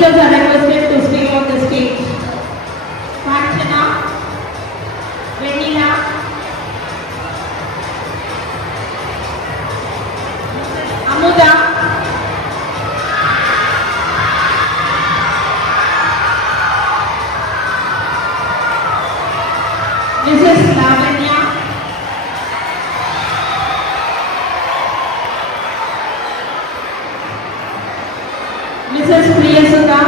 teachers are requested to stay on the stage. Kanchana, Venila, Amuda, Mrs. Lavanya, Mrs. Priyasuta,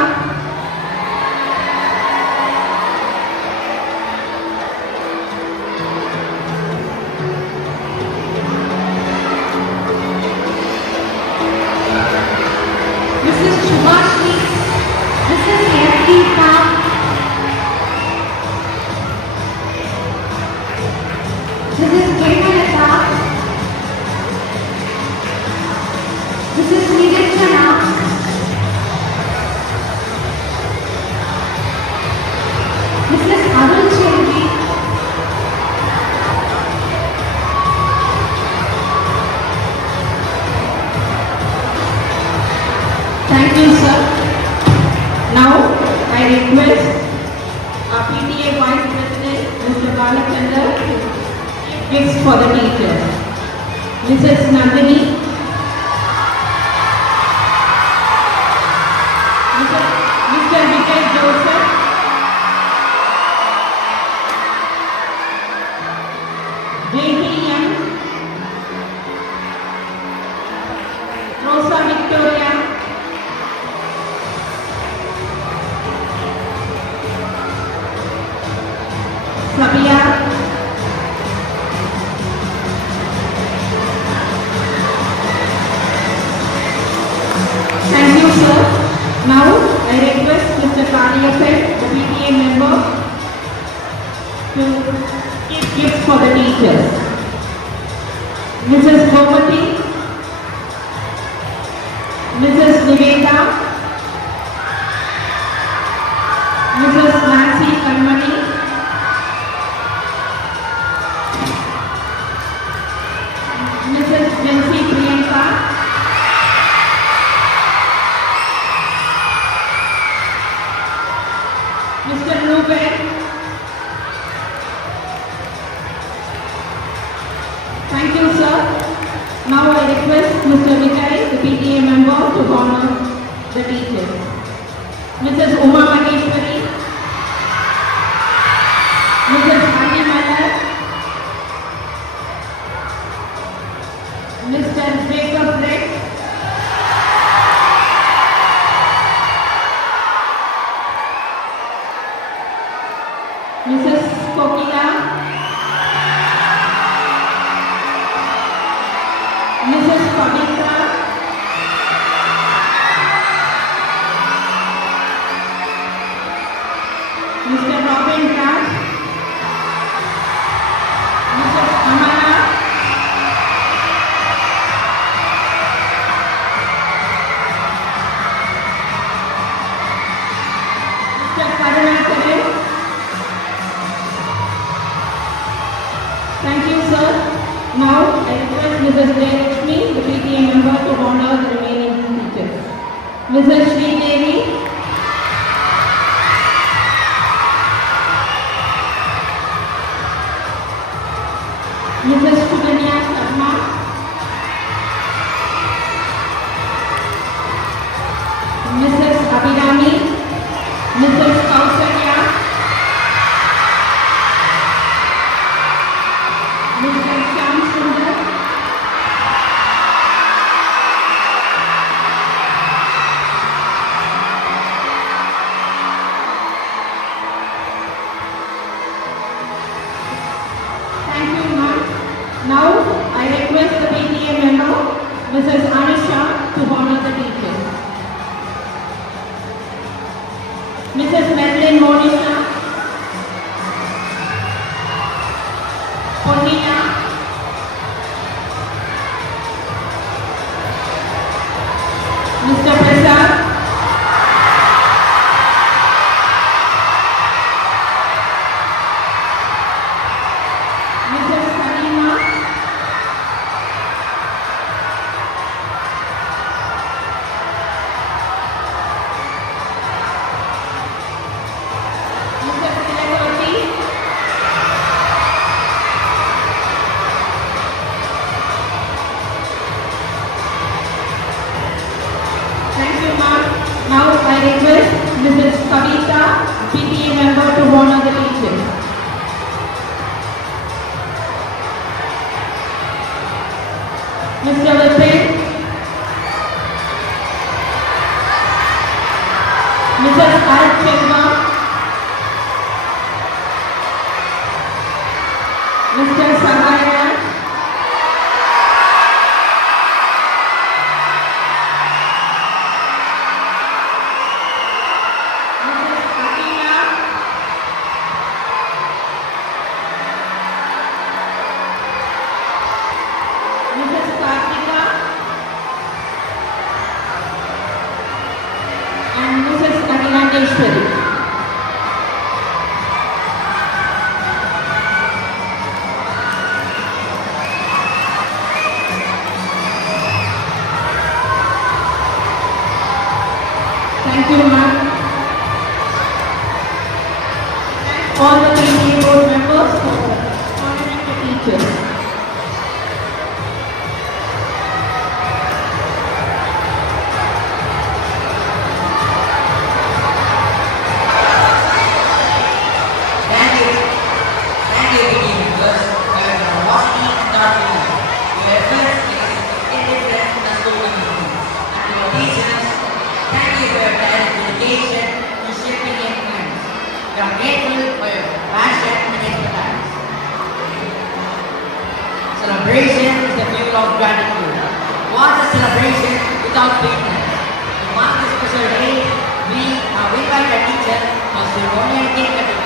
Mrs. Shubhashri, Mrs. Yartika, Mrs. Kemalata, Mrs. Niranjana, Mrs. Arun Chandri, thank you, sir. Now, I request our PTA Vice President, Mr. Balachandra, to give gifts for the teachers. Mrs. Nandini, Mr. Vijay Joseph, JTM, Rosa Victoria, Sabia, thank you, sir. Now, I request Mr. Kaliapet, the PTA member, to give gifts for the teachers. Mrs. Gopati, Mrs. Niveda, Mrs. Nancy Karmani, Mrs. Jancy Priyanka, Mr. Ruben, thank you, sir. Now I request Mr. Vijay, the PTA member, to honor the teachers. Mrs. Uma Maheshwari, Mrs. Hari Mallar, Mr. Jacob Rex, Mrs. Kokila, Mrs. Pavitra, Mr. Robin Raj, Mrs. Amara, Mr. Karunakaran. Thank you, sir. Now I request Mrs. Jayalakshmi, the PTA member, to honor the remaining teachers. Mrs. Sridevi, Mrs. Suganya Sharma, Mrs. Abhirami, Mrs. Kausalya, Mr. Shyam Sundar, thank you, ma'am. Now I request the PTA member, Mrs. Anisha, to honor the teachers. Mrs. Madeline Monisha, Ponina, Mr. Prasad, Mrs. Salima, Mr. Tilakoti, thank you, ma'am. Now I request Mrs. Kavita, PTA member, to honor the teachers. Mr. Vipin, and Mrs. Akhilanteshwari. Thank you, ma'am. Thank all the PTA board members for honoring the teachers. Thank you. Thank you, PTA members, for your generosity and thoughtfulness. Your efforts make a significant difference in the school community. And to our teachers, thank you for your talent, dedication, to shaping young minds. We are grateful for your passion and expertise. Celebration is the fuel of gratitude. What's a celebration without sweetness? To mark this special day, we have invited our teacher for ceremonial cake cutting.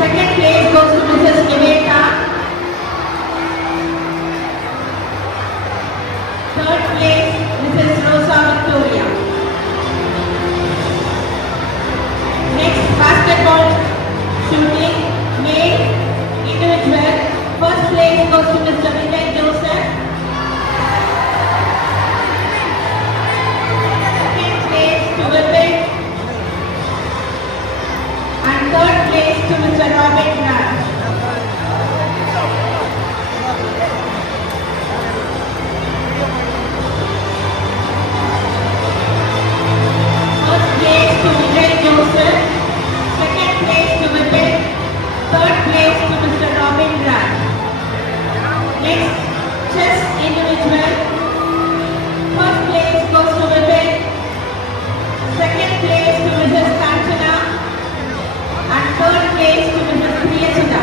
Second place goes to Mrs. Niveta. Third place, Mrs. Rosa Victoria. Next, basketball shooting, male, individual. First place goes to Mr. Vijay Joseph. Second place to Vipin. And third place to Mr. Robert Raj. First place to Vijay Joseph. Second place to Vipin. Third place to Mr. Robin Raj. Next, chess individual. First place goes to Vipin. Second place to Mrs. Kanchana. And third place to Mrs. Priyasudha.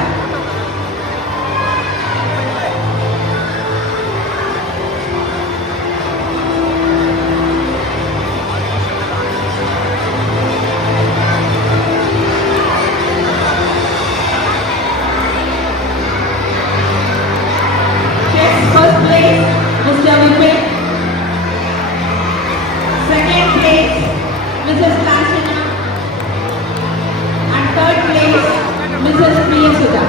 Chess first place, Mr. Vipin. Second place, Mrs. Kanchana. And third place, Mrs. Priyasudha.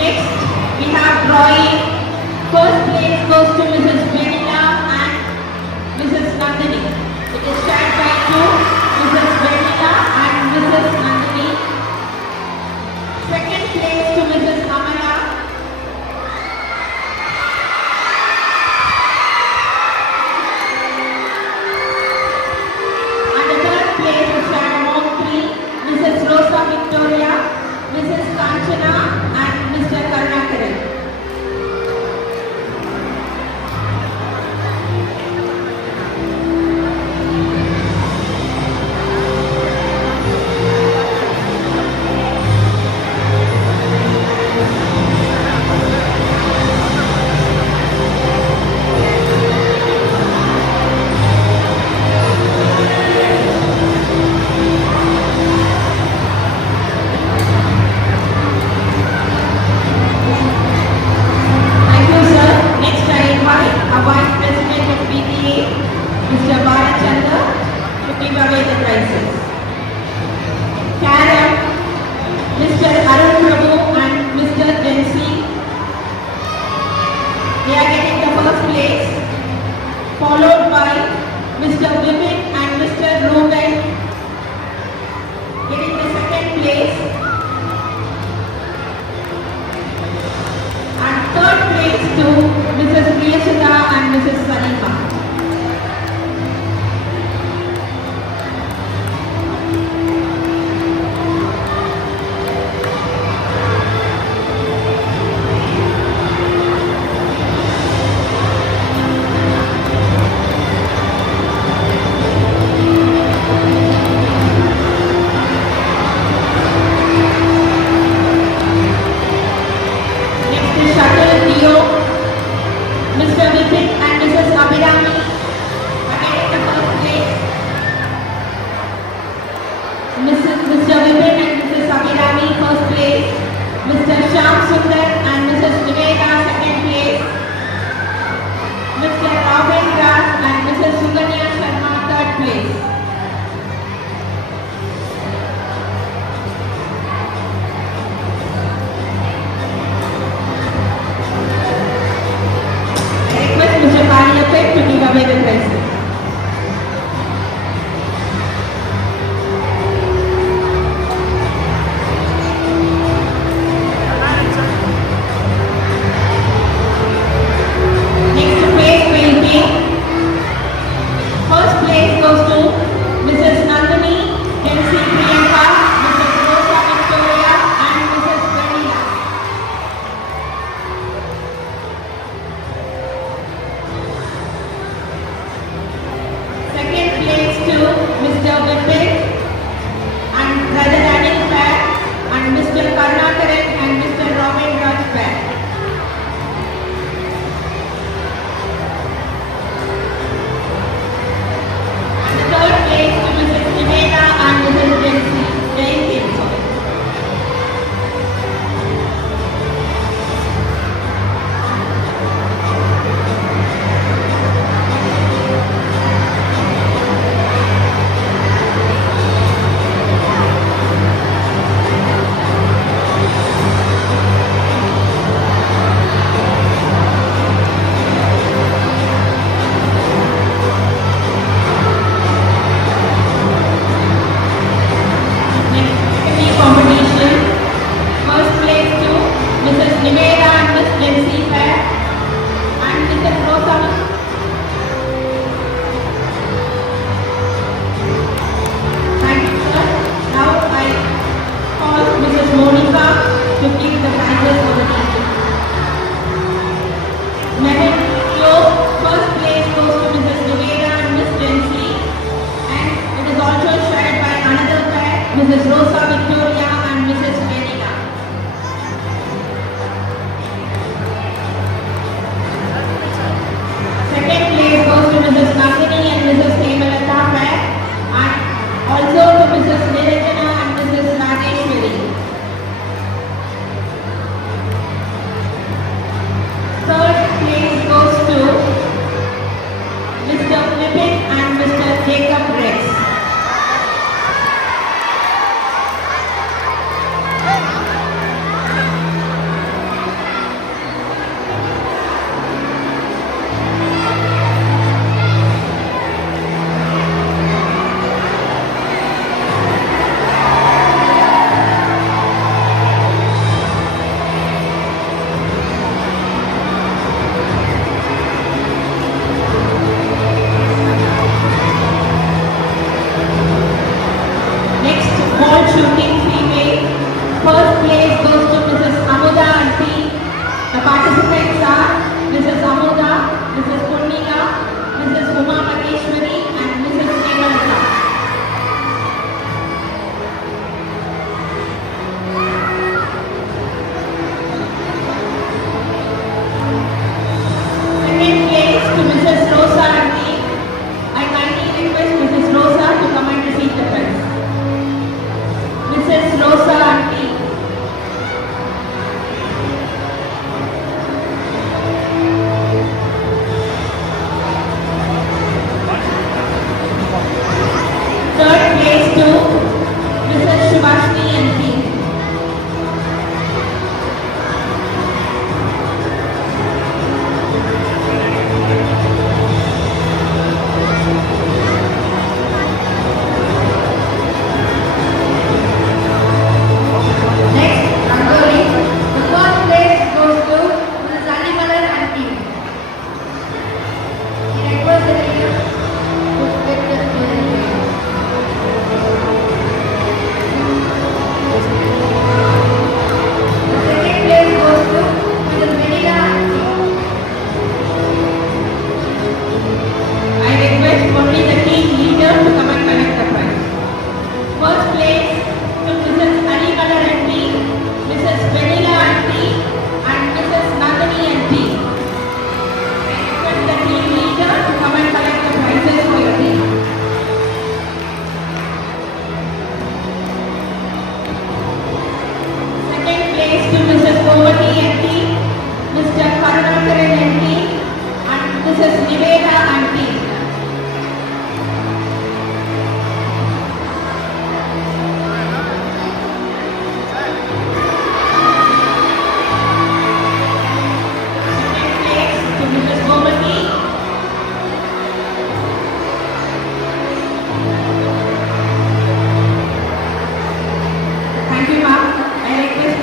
Next, we have drawing. First place goes to Mrs. Venila and Mrs. Nandini. It is shared by two, Mrs. Venila and Mrs. Nandini. Second place to Mrs. Amara. And the third place is shared among three, Mrs. Rosa Victoria, Mrs. Kanchana and Mr. Karnakaran.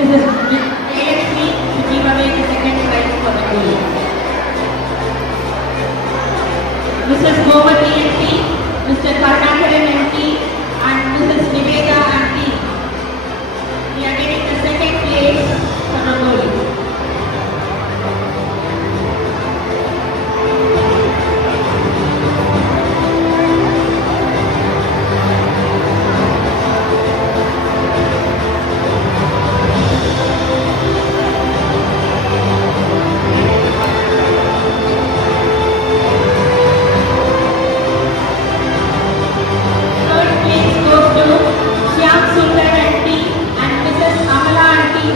Mrs. ASP to give away the second prize for the goal. Mrs. Govati MP, Mr. Karnakaran MP, and Mrs. Niveda MP. We are getting the second place for the goal. Third place goes to Shyam Sundar Aunty and Mrs. Amala Aunty.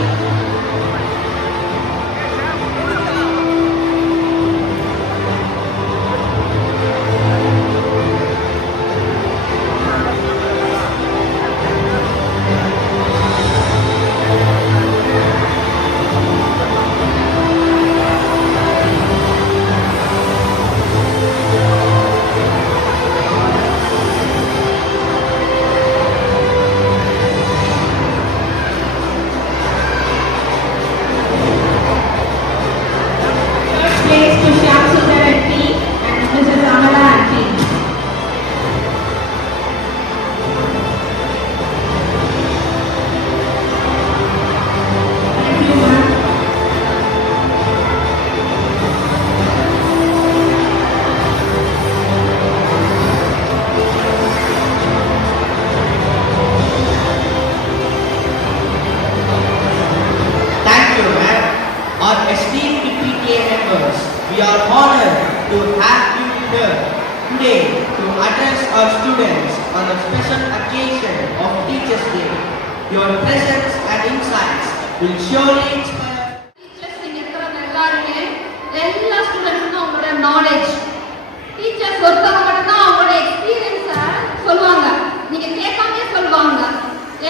Third place to Shyam Sundar Aunty and Mrs. Amala Aunty. Thank you, ma'am. Thank you, ma'am. Our esteemed PTA members, we are honored to have you here today to address our students on a special occasion of Teachers' Day. Your presence and insights will surely inspire. Teachers இங்க இருக்கிறவங்க எல்லாருமே எல்லா ஸ்டூடெண்ட்ஸுக்கும் அவங்களோட knowledge teachers ஒருத்தவங்க மட்டும்தான் அவங்களோட எக்ஸ்பீரியன்ஸை சொல்லுவாங்க நீங்க கேட்காமலே சொல்லுவாங்க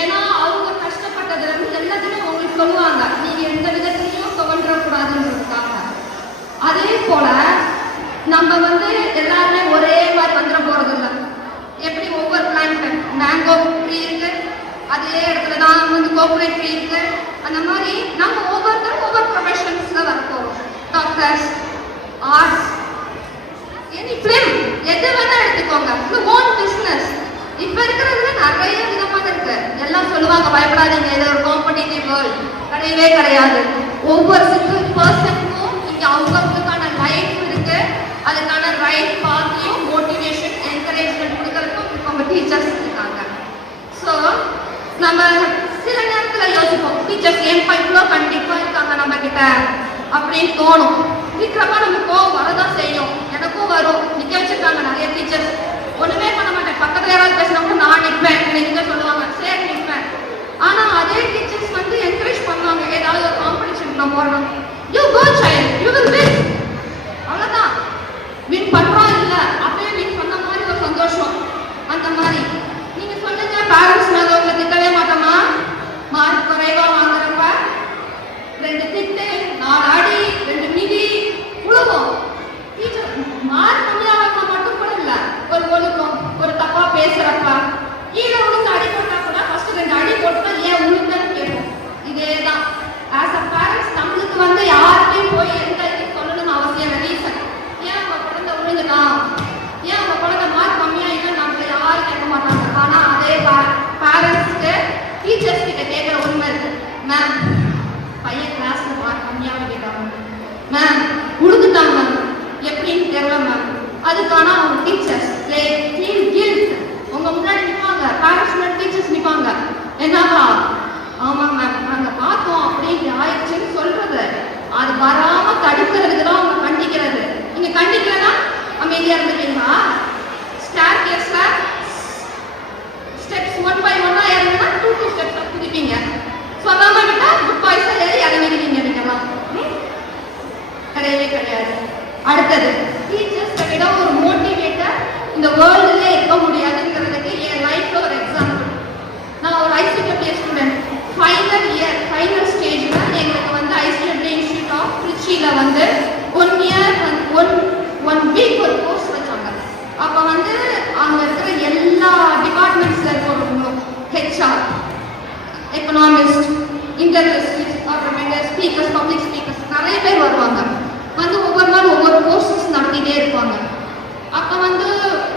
ஏன்னா அவங்க கஷ்டப்பட்டதுல இருந்து எல்லாத்தையும் உங்களுக்கு சொல்லுவாங்க நீங்க எந்த விதத்திலையும் துவண்டக்கூடாதுன்றதுக்காக அதே போல நம்ம வந்து எல்லாருமே ஒரே மாதிரி வந்துட போறது இல்லை எப்படி ஒவ்வொரு பிளான்ட் மேங்கோ ட்ரீ இருக்கு அதே இடத்துல தான் வந்து கோகோனட் ட்ரீ இருக்கு அந்த மாதிரி நம்ம ஒவ்வொருத்தரும் ஒவ்வொரு ப்ரொஃபஷன்ஸ்ல வர போறோம் டாக்டர்ஸ் ஆர்ட்ஸ் எனி ஃபிலிம் எது வேணா எடுத்துக்கோங்க இது ஓன் பிசினஸ் இப்ப இருக்கிறதுல நிறைய விதமாக இருக்கு எல்லாம் சொல்லுவாங்க பயப்படாதீங்க இது ஒரு காம்படிட்டிவ் வேர்ல்ட் கிடையவே கிடையாது ஒவ்வொரு பர்சனுக்கும் இங்க அவங்களுக்கான லைஃப் இருக்கு அதுக்கான ரைட் பாத்தையும் மோட்டிவேஷன் என்கரேஜ்மெண்ட் கொடுக்கறதுக்கும் அவங்க டீச்சர்ஸ் இருக்காங்க ஸோ நம்ம சில நேரத்துல யோசிப்போம் டீச்சர்ஸ் ஏன் இவ்வளோ கண்டிப்பா இருக்காங்க நம்ம கிட்ட அப்படின்னு தோணும் சீக்கிரமா நம்ம கோவம் வரதான் செய்யும் எனக்கும் வரும் நிக்க வச்சிருக்காங்க நிறைய டீச்சர்ஸ் ஒண்ணுமே பண்ண மாட்டேன் பக்கத்துல யாராவது பேசினா கூட நான் நிற்பேன் நீங்க சொல்லுவாங்க சரி நிற்பேன் ஆனா அதே டீச்சர்ஸ் வந்து என்கரேஜ் பண்ணுவாங்க ஏதாவது ஒரு காம்படிஷன்ல போறோம் you go child you will win அவ்வளவுதான் வின் பண்றோம் இல்ல அப்படியே வின் பண்ண மாதிரி ஒரு சந்தோஷம் அந்த மாதிரி நீங்க சொல்லுங்க பேரண்ட்ஸ் மேல உங்களை திட்டவே மாட்டோமா மார்க் குறைவா வாங்குறப்ப 2 திட்டு 4 அடி 2 மிதி உழுவோம் டீச்சர் மார்க் கம்மியா வாங்கினா மட்டும் கூட இல்ல ஒரு ஒழுக்கம் ஒரு தப்பா பேசுறப்ப கீழே விழுந்து அடி போட்டா கூட ஃபர்ஸ்ட் 2 அடி போட்டு ஏன் உழுந்தன்னு கேட்போம் இதேதான் ஆஸ் அ பேரண்ட்ஸ் நம்மளுக்கு வந்து யார்கிட்டயும் போய் எந்த இது சொல்லணும்னு அவசியம் ரீசன் ஏன் உங்க குழந்தை விழுந்துட்டான் ஏன் உங்க குழந்தை மார்க் கம்மியா இல்லை நம்ம யாரும் கேட்க மாட்டாங்க ஆனா அதே பேரண்ட்ஸ்க்கு டீச்சர்ஸ் கிட்ட கேட்கிற உண்மை இருக்கு மேம் பையன் கிளாஸ்ல மார்க் கம்மியாக கேட்டாங்க மேம் உழுதுட்டாங்க மேம் எப்படின்னு தெரியல மேம் அதுக்கான அவங்க டீச்சர்ஸ் ஃபீல் கில்ட் உங்க முன்னாடி நிற்பாங்க பேரண்ட்ஸ் முன்னாடி டீச்சர்ஸ் நிற்பாங்க என்னவா ஆமா மேம் நாங்க பார்த்தோம் அப்படின்னு ஆயிடுச்சுன்னு சொல்றது அது வராம தடுக்கிறதுக்கு தான் அவங்க கண்டிக்கிறது நீங்க கண்டிக்கிறதா அமைதியா இருந்துட்டீங்களா ஸ்டார் கேஸ்ல ஸ்டெப்ஸ் 1 by 1 இறங்குனா 2 ஸ்டெப்ஸ் குதிப்பீங்க சொல்லாம விட்டா குட் பாய்ஸா ஏறி இறங்கிடுவீங்க நீங்கலாம் கிடையவே கிடையாது அடுத்தது டீச்சர்ஸ் விட ஒரு மோட்டிவேட்டர் இந்த வேர்ல்டுல இருக்க முடியாதுங்கிறதுக்கு என் லைஃப்ல ஒரு எக்ஸாம்பிள் நான் ஒரு ஐசிடபிள்யூ ஸ்டூடெண்ட் ஃபைனல் ஸ்டேஜ்ல எங்களுக்கு வந்து ஐசிடபிள்யூ இன்ஸ்டியூட் ஆஃப் திருச்சியில வந்து 1 இயர் ஒன் வீக் ஒரு கோர்ஸ் வச்சாங்க அப்ப வந்து அங்க இருக்கிற எல்லா டிபார்ட்மெண்ட்ஸ்ல இருக்கிறவங்களும் ஹெச்ஆர் எக்கனாமிஸ்ட் இன்டர்வியூஸ், அப்புறமேட்டு ஸ்பீக்கர்ஸ், பப்ளிக் ஸ்பீக்கர்ஸ் நிறைய பேர் வருவாங்க. வந்து ஒவ்வொரு நாள் ஒவ்வொரு கோர்சஸ் நடத்திட்டே இருப்பாங்க. அப்போ வந்து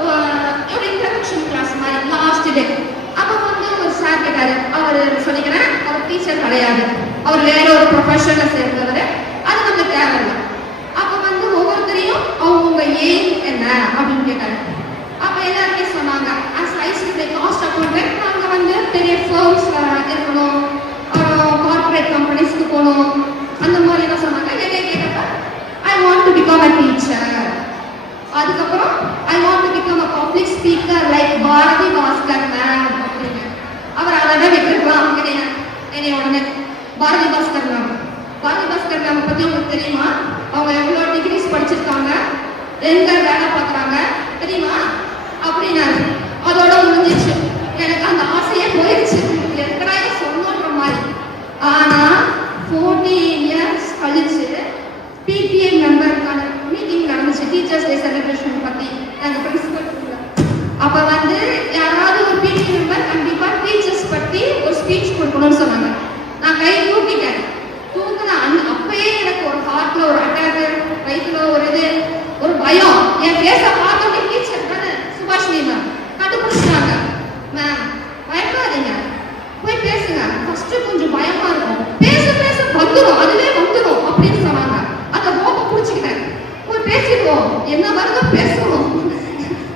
ஒரு இன்ட்ரடக்ஷன் கிளாஸ் மாதிரி லாஸ்ட் டே. அப்போ வந்து ஒரு சார் கேட்டார். அவர் சொல்லிக்கிறேன், அவர் டீச்சர் கிடையாது, அவர் வேற ஒரு ப்ரொஃபஷனை சேர்ந்தவர், அது நமக்கு தேவையில்லை. அப்போ வந்து ஒவ்வொருத்தரையும் அவங்க எய்ம் என்ன அப்படின்னு கேட்டாரு. அப்போ எல்லாருமே சொன்னாங்க, ஆஸ் ஐசிஐசிஐ காஸ்ட் அக்கௌண்டன்ட் நாங்கள் வந்து பெரிய ஃபர்ம்ஸ் இருக்கணும், கார்பரேட் கம்பெனிஸ்க்கு போகணும், அந்த மாதிரி தான் சொன்னாங்க. என்னை கேட்டப்ப I want to become a teacher. அதுக்கப்புறம் I want to become a public speaker like Bharathi Baskar ma'am அப்படின்னு. அவர் அதை விட்டுருக்கலாம் என்னை உடனே பாரதி பாஸ்கர் மேம். பாரதி பாஸ்கர் மேம் பற்றி உங்களுக்கு தெரியுமா? அவங்க எவ்வளோ டிகிரிஸ் படிச்சிருக்காங்க, எங்க வேலை பார்க்குறாங்க தெரியுமா அப்படின்னாரு. அதோட முடிஞ்சிச்சு. எனக்கு அந்த ஆசையே போயிடுச்சு, எத்தனையோ சொன்னோன்ற மாதிரி. ஆனால் 14 இயர்ஸ் கழிச்சு பிடிஏ மெம்பருக்கான மீட்டிங் நடந்துச்சு, டீச்சர்ஸ் டே செலிப்ரேஷன் பற்றி எங்கள் பிரின்சிபல். அப்போ வந்து யாராவது ஒரு பிடிஏ மெம்பர் கண்டிப்பாக டீச்சர்ஸ் பற்றி ஒரு ஸ்பீச் கொடுக்கணும்னு சொன்னாங்க. நான் கை தூக்கிட்டேன். அப்பயே எனக்கு ஒரு ஹார்ட்ல ஒரு அட்டாக், வயிற்றுல ஒரு பயம். என் பேச பார்த்தோன்னே டீச்சர் தானே சுபாஷினி மேம் கண்டுபிடிச்சிட்டாங்க. மேம் பயப்படாதீங்க, போய் பேசுங்க, ஃபர்ஸ்ட் கொஞ்சம் பயமா இருக்கும், பேச பேச வந்துடும், அதுவே வந்துடும் அப்படின்னு சொன்னாங்க. அந்த ஹோப்பை பிடிச்சிக்கிட்டேன். போய் பேசிடுவோம், என்ன வருதோ பேசணும்.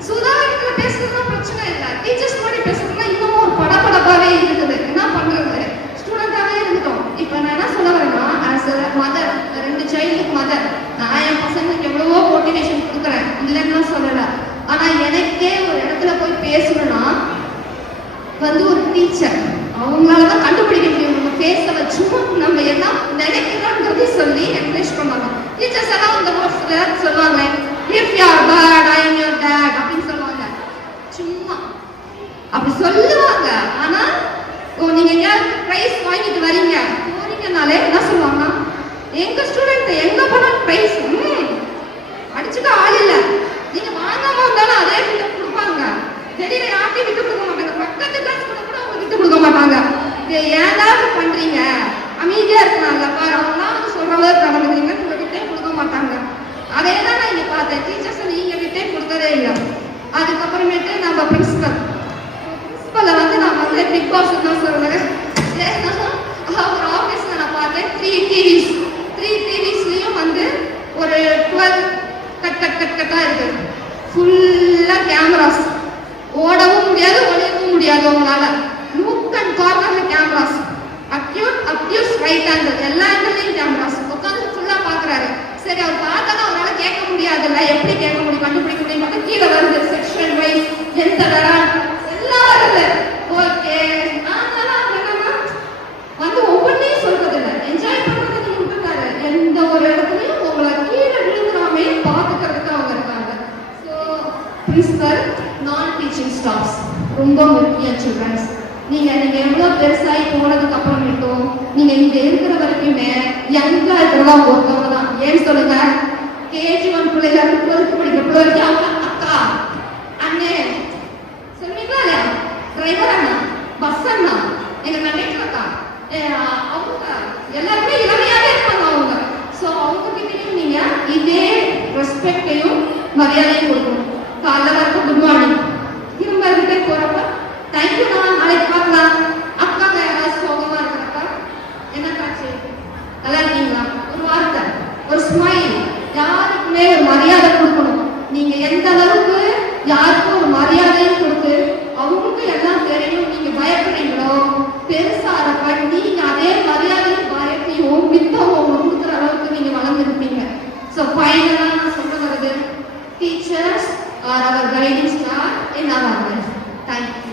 சுதாரிக்கிற பேசுறதுனா பிரச்சனை இல்லை, டீச்சர்ஸ் மாதிரி பேசுறதுனா இன்னமும் ஒரு படபடப்பாவே இருக்குது. என்ன பண்றது, ஸ்டூடெண்டாவே இருந்துட்டோம். இப்போ நான் என்ன சொல்ல வரேன்னா, ஆஸ் அ மதர், 2 சைல்டுக்கு மதர், நான் என் பசங்களுக்கு எவ்வளவோ மோட்டிவேஷன் கொடுக்குறேன், இல்லைன்னு சொல்லலை. ஆனால் எனக்கே ஒரு இடத்துல போய் பேசணும்னா வந்து ஒரு டீச்சர் அவங்களால தான் கண்டுபிடிக்க முடியும். நம்ம பேச வச்சும் நம்ம என்ன நினைக்கிறோன்றதை சொல்லி என்கரேஜ் பண்ணுவாங்க. டீச்சர்ஸ் எல்லாம் இந்த கோர்ஸில் சொல்லுவாங்க, if you are bad I am your dad அப்படின்னு சொல்லுவாங்க. சும்மா அப்படி சொல்லுவாங்க. ஆனால் நீங்க எங்கேயாவது ப்ரைஸ் வாங்கிட்டு வரீங்க போறீங்கனாலே என்ன சொல்லுவாங்க, எங்க ஸ்டூடெண்ட் எங்க போனாலும் ப்ரைஸ் அடிச்சுக்க ஆள் இல்லை. நீங்க வாங்காம இருந்தாலும் அதே கிட்ட கொடுப்பாங்க. வெளியில யார்ட்டையும் விட்டு கொடுக்க மாட்டாங்க. பக்கத்து கிளாஸ் கூட அவங்க விட்டு கொடுக்க மாட்டாங்க. ஏதாவது பண்றீங்க, அமைதியா இருக்கிறாங்க பாரு, அவங்களாம் வந்து சொல்ற அளவுக்கு நடந்துக்கிறீங்கன்னு உங்ககிட்டே கொடுக்க மாட்டாங்க. அதே தான் நான் இங்க பார்த்தேன். டீச்சர்ஸ் நீங்க கிட்டே கொடுத்ததே இல்லை. அதுக்கப்புறமேட்டு நம்ம பிரின்சிபலை வந்து நான் வந்து பிக் பாஸ் தான் சொல்றேன். அவர் ஆஃபீஸ்ல நான் பார்த்தேன் 3 டிவிஸ்லயும் வந்து ஒரு 12 கட்டா இருக்கு. ஃபுல்லா கேமராஸ், ஓடவும் முடியாது ஒளியவும் முடியாது உங்களால. நூக் அண்ட் கார்னர்ல கேமராஸ், அக்யூஸ் ரைட் ஆங்கிள், எல்லா ஆங்கிள்லயும் கேமராஸ். உட்காந்து ஃபுல்லா பாக்குறாரு. சரி, அவர் பார்த்தாலும் அவரால கேட்க முடியாதுல்ல, எப்படி கேட்க முடியும், கண்டுபிடிக்க முடியும் பார்த்தா கீழே வருது செக்ஷன் வைஸ் எந்த எல்லாம் வருது. ஓகே, வந்து ஒவ்வொன்றையும் சொல்றது இல்லை, என்ஜாய் பண்றதுக்கு விட்டுருக்காரு. எந்த ஒரு இடத்துலையும் உங்களை கீழே விழுந்துடாமே பார்த்துக்கிறதுக்கு அவங்க இருக்காங்க. ஸோ பிரின்சிபல், நான் டீச்சிங் ஸ்டாஃப்ஸ் ரொம்ப முக்கியம். சில்ட்ரன்ஸ் நீங்க எவ்வளோ பெருசாகி போனதுக்கு அப்புறமேட்டும் நீங்க இங்க இருக்கிற வரைக்குமே யங்கா இருக்கிறதா ஒருத்தவங்க தான். ஏன்னு சொல்லுங்க, KG1 பிள்ளைகள் 12th படிக்கிற பிள்ளை வரைக்கும் அவங்க அக்கா அண்ணே சொல்லுவீங்களா இல்லையா, டிரைவர் அண்ணா, பஸ் அண்ணா, எங்க கண்டக்டர் அக்கா, அவங்க எல்லாருமே இளமையாவே இருப்பாங்க அவங்க. ஸோ அவங்க கிட்டையும் நீங்க இதே ரெஸ்பெக்டையும் மரியாதையும் கொடுக்கணும். காலைல வரப்ப குட் மார்னிங், திரும்ப இருந்துட்டே போறப்ப தேங்க்யூ நான் நாளைக்கு பார்க்கலாம். அக்காங்க யாராவது சோகமா இருக்கிறப்ப என்ன காட்சி, நல்லா இருக்கீங்களா, ஒரு வார்த்தை, ஒரு ஸ்மைல், யாருக்குமே ஒரு மரியாதை கொடுக்கணும். நீங்க எந்த அளவுக்கு யாருக்கும் ஒரு மரியாதையும் கொடுத்து அவங்களுக்கு எல்லாம் தெரியும் நீங்க பயப்படுறீங்களோ, பெருசாரப்ப நீங்க அதே மரியாதையும் பயத்தையும் மித்தவங்க உங்களுக்கு கொடுக்குற அளவுக்கு நீங்க வளர்ந்துருப்பீங்க. ஸோ ஃபைனலா நான் சொல்ல வருது, teachers are our guiding star in our life. Thank you.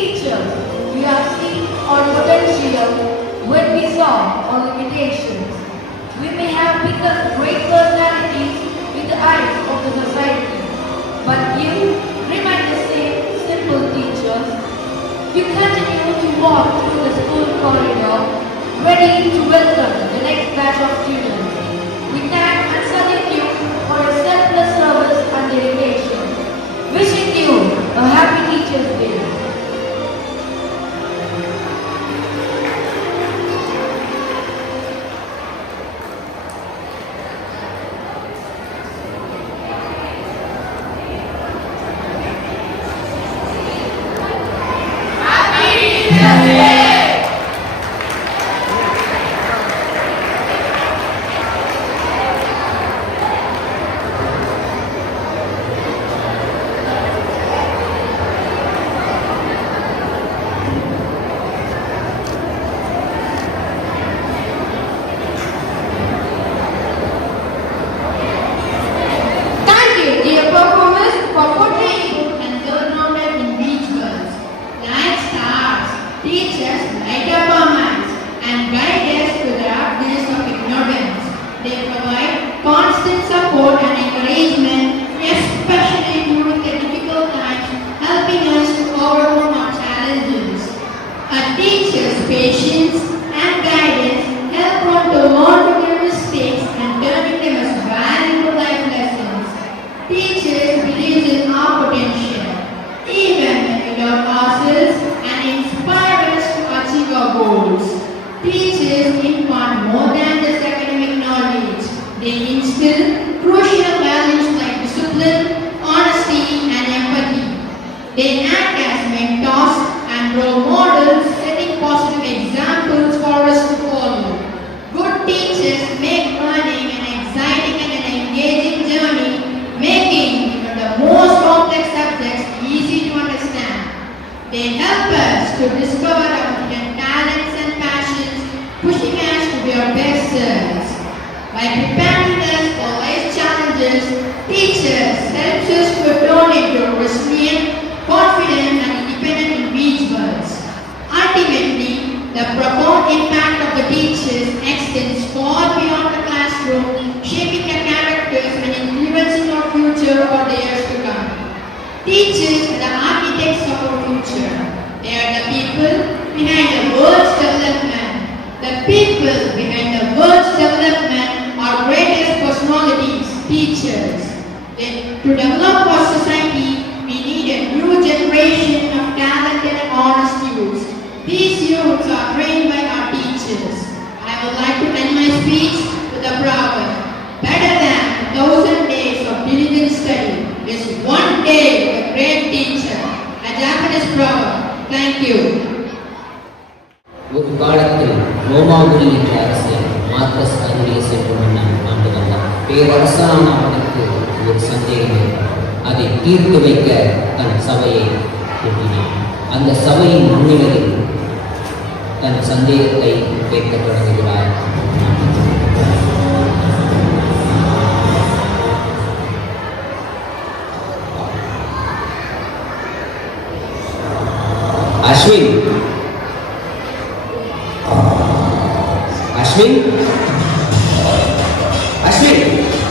Teachers, we have seen our potential when we saw our limitations. We may have become great personalities in the eyes of the society, but you remain the same simple teachers. You continue to walk through the school corridor, ready to welcome the next batch of students. We thank and salute you for your selfless service and dedication. Wishing you a happy Teachers' Day. Thank you, dear performers, for portraying and surrounded in visuals. Like stars, teachers light up our minds and guide us to the darkness of ignorance. They provide constant support and encouragement, especially during the difficult times, helping us to overcome our challenges. A teacher's patience and guidance help one to learn from their mistakes and turning them as valuable life lessons. Teachers believe in our potential, even when we doubt ourselves, and inspire us to achieve our goals. Teachers impart more than just academic knowledge. They instill crucial values like discipline, honesty, and empathy. They act as mentors and role models, setting positive examples for us to follow. Good teachers make learning an exciting and an engaging journey, making even the most complex subjects easy to understand. They help us to discover our hidden talents and passions, pushing us to be our best selves. By preparing us for life's challenges, teachers help us to turn into resilient, confident, and independent individuals. Ultimately, the profound impact of the teachers extends far beyond the classroom, shaping their characters and influencing our future for the years to come. Teachers are the architects of our future. They are the people behind the world's development. The people behind the world's development are greatest personalities, teachers. To develop our society, we need a new generation of talented and honest youths. These youths are trained by our teachers. I would like to end my speech with a proverb. Better than 1,000 days of diligent study is one day with a great teacher. A Japanese proverb. Thank you. ஒரு காலத்தில் ரோமாபுரி என்ற அரசியல் மார்க்கஸ் அருளியஸ் என்ற மன்னன் ஆண்டு வந்தார். பேரரசனான அவனுக்கு ஒரு சந்தேகம் ஏற்பட்டது. அதை தீர்த்து வைக்க தன் சபையை கூட்டினான். அந்த சபையின் முன்னிலையில் தன் சந்தேகத்தை கேட்க தொடங்குகிறார். Ashwin, Ashwin? Ashwin,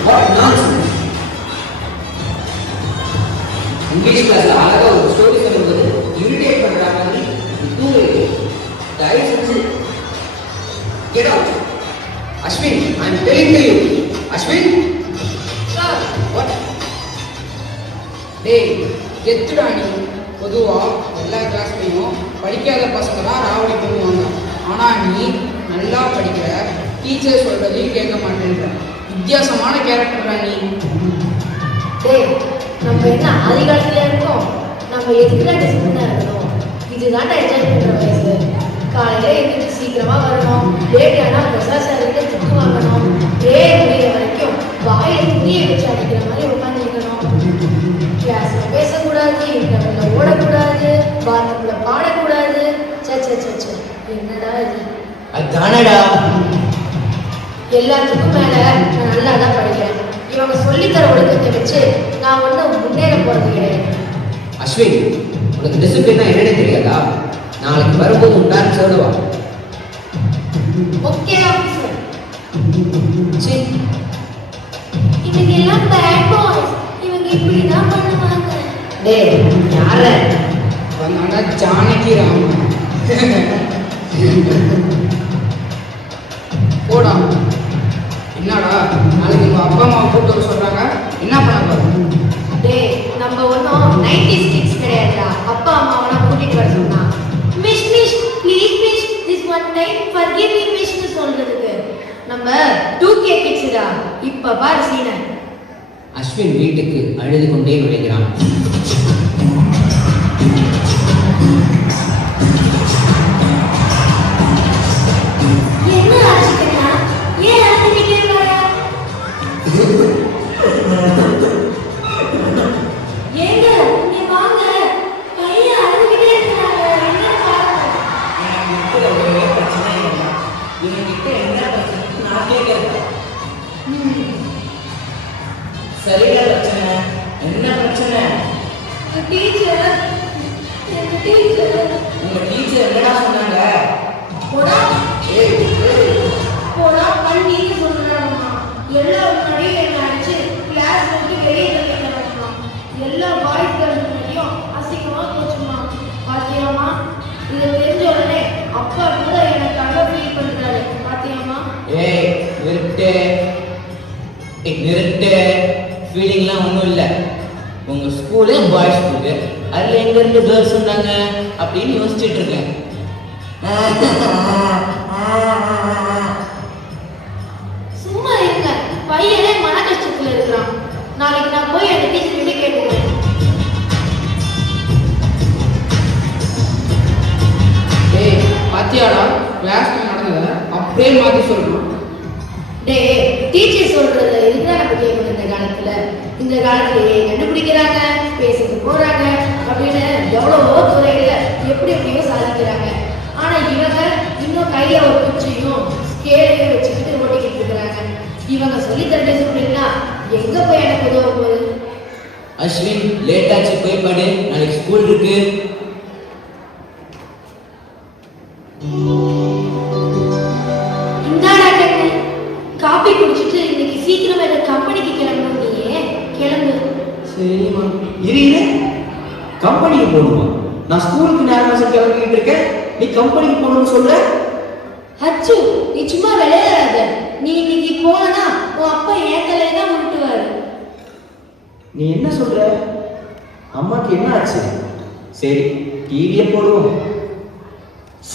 what nonsense! English class அழகா ஒரு ஸ்டோரி சொல்லும்போது இரிட்டேட் பண்றாங்க. நீ தூங்கு. தயவு செஞ்சு get out. Ashwin, I am telling to you. Ashwin? Sir, What? டேய், எத்துடா நீ? பொதுவா எல்லா கிளாஸ்லையும் படிக்காத பசங்க தான் ராவடி பண்ணுவாங்க. ஆனா நீ நல்லா படிக்கிற, டீச்சர் சொல்றதையும் கேட்க மாட்டேன்ற வித்தியாசமான கேரக்டரா நீ. டேய், நம்ம என்ன ஆதி காலத்துல இருக்கோம்? நம்ம எதுக்குலாம் டிசிப்ளினா இருக்கணும்? இதுதான் என்ஜாய் பண்ற வயசு. காலையில எழுந்திரிச்சு சீக்கிரமா வரணும், லேட் ஆனா பிரசாத் சார் கிட்ட திட்டு வாங்கணும், பிரேயர் முடிகிற வரைக்கும் வாயில துணியை வச்சு அடிக்கிற மாதிரி உட்காந்து இருக்கணும். கிளாஸ்ல பேசக்கூடாது, இன்டர்வியூல ஓடக்கூடாது, பாத்ரூம்ல பாடக்கூடாது. சே என்னடா இது? அதானடா. எல்லாத்துக்கும் மேல நான் நல்லா தான் படிக்கிறேன். இவங்க சொல்லித்தர ஒழுக்கத்தை வச்சு நான் ஒன்றும் முன்னேற போறது கிடையாது. அஸ்வின், உனக்கு டிசிப்ளினா என்னன்னே தெரியாதா? நாளைக்கு வரும்போது உன் பேரண்ட்ஸோட வா. Okay officer. சரி, இவங்க எல்லாம் பேட் பாய்ஸ். இவங்க இப்படி தான் பண்ணுவாங்க. டேய் யார வந்தாண்டா ஜானகி ராமன். போடா. என்னடா நாளைக்கு உங்க அப்பா அம்மா கூப்பிட்டு வர சொல்றாங்க, என்ன பண்ண போற? டேய் நம்ம ஒன்றும் 90s கிட்ஸ் கிடையாதுடா. அப்பா அம்மாவெல்லாம் கூட்டிட்டு வர சொன்னா miss please miss this one time forgive me மிஸ்னு சொல்றதுக்கு நம்ம 2K கிட்ஸ்டா. இப்ப பாரு சீனை. அஸ்வின் வீட்டுக்கு அழுது கொண்டே நுழைகிறான். என்ன ஆச்சுக்கண்ணா? ஏன் அழுதுகிட்டே வர? ஏங்க இங்க வாங்க. பையன் அழுதுகிட்டே இருக்காங்க. என்ன காரணம்? எனக்கு இருக்கிற ஒரே பிரச்சனை என்ன, இவங்கிட்ட என்ன பிரச்சனை நான் கேட்கறேன். சரியா பிரச்சனை என்ன பிரச்சனை? டீச்சர் உங்க டீச்சர் என்னடா சொன்னாங்க? போடா ஏய் போடா பண்ணின்னு சொல்றாங்கம்மா. எல்லா முன்னாடியும் என்ன அடிச்சு கிளாஸ் விட்டு வெளியே தள்ளிட்டாங்கம்மா. எல்லா பாய்ஸ் கேர்ள்ஸ் முன்னாடியும் அசிங்கமா போச்சுமா. பாத்தியாமா? இதை தெரிஞ்ச உடனே அப்பா கூட எனக்காக ஃபீல் பண்றாரு. பாத்தியாமா? ஏய் நிறுத்து. நிறுத்து. ஃபீலிங்லாம் ஒன்றும் இல்லை. உங்கள் ஸ்கூலே பாய்ஸ் ஸ்கூலு, அதில் எங்கேருந்து கேர்ள்ஸ் சொன்னாங்க அப்படின்னு யோசிச்சுட்டு இருக்கேன். சும்மா இருங்க. பையனே மன கஷ்டத்துல இருக்கிறான். நாளைக்கு நான் போய் அந்த டீச்சர் கிட்ட கேட்டுக்கிறேன். டேய் பாத்தியாடா கிளாஸ்ல நடந்ததை அப்படியே மாத்தி சொல்லணும். டேய் டீச்சர் சொல்றதுல இதுதான் நம்ம கேட்கணும். இந்த காலத்திலேயே கண்டுபிடிக்கிறாங்க, பேசிட்டு போறாங்க அப்படின்னு எவ்வளவோ துறையில எப்படி எப்படியோ சாதிக்கிறாங்க. ஆனா இவங்க இன்னும் கையில ஒரு குச்சியும் ஸ்கேலையும் வச்சுக்கிட்டு ஓட்டிக்கிட்டு இருக்கிறாங்க. இவங்க சொல்லி தரே சொல்றீங்கன்னா எங்க போய் எனக்கு உதவ போகுது? அஸ்வின் லேட் ஆச்சு, போய் படு, நாளைக்கு ஸ்கூல் இருக்கு. இந்தாடா கண்ணு, காபி குடிச்சிட்டு இன்னைக்கு சீக்கிரம் வேற கம்பெனிக்கு கிளம்பணும். நீயே கிளம்பு. சரிம்மா. இரு கம்பெனிக்கு போகணுமா? நான் ஸ்கூலுக்கு நேரம் கிளம்பிக்கிட்டு இருக்கேன், நீ கம்பெனிக்கு போகணும்னு சொல்ற? அச்சு நீ சும்மா விளையாடாத. நீ இன்னைக்கு போனா உன் அப்பா என் தலையை தான் உருட்டுவாரு. நீ என்ன சொல்ற? அம்மாக்கு என்ன ஆச்சு? சரி டிவியை போடுவோம்.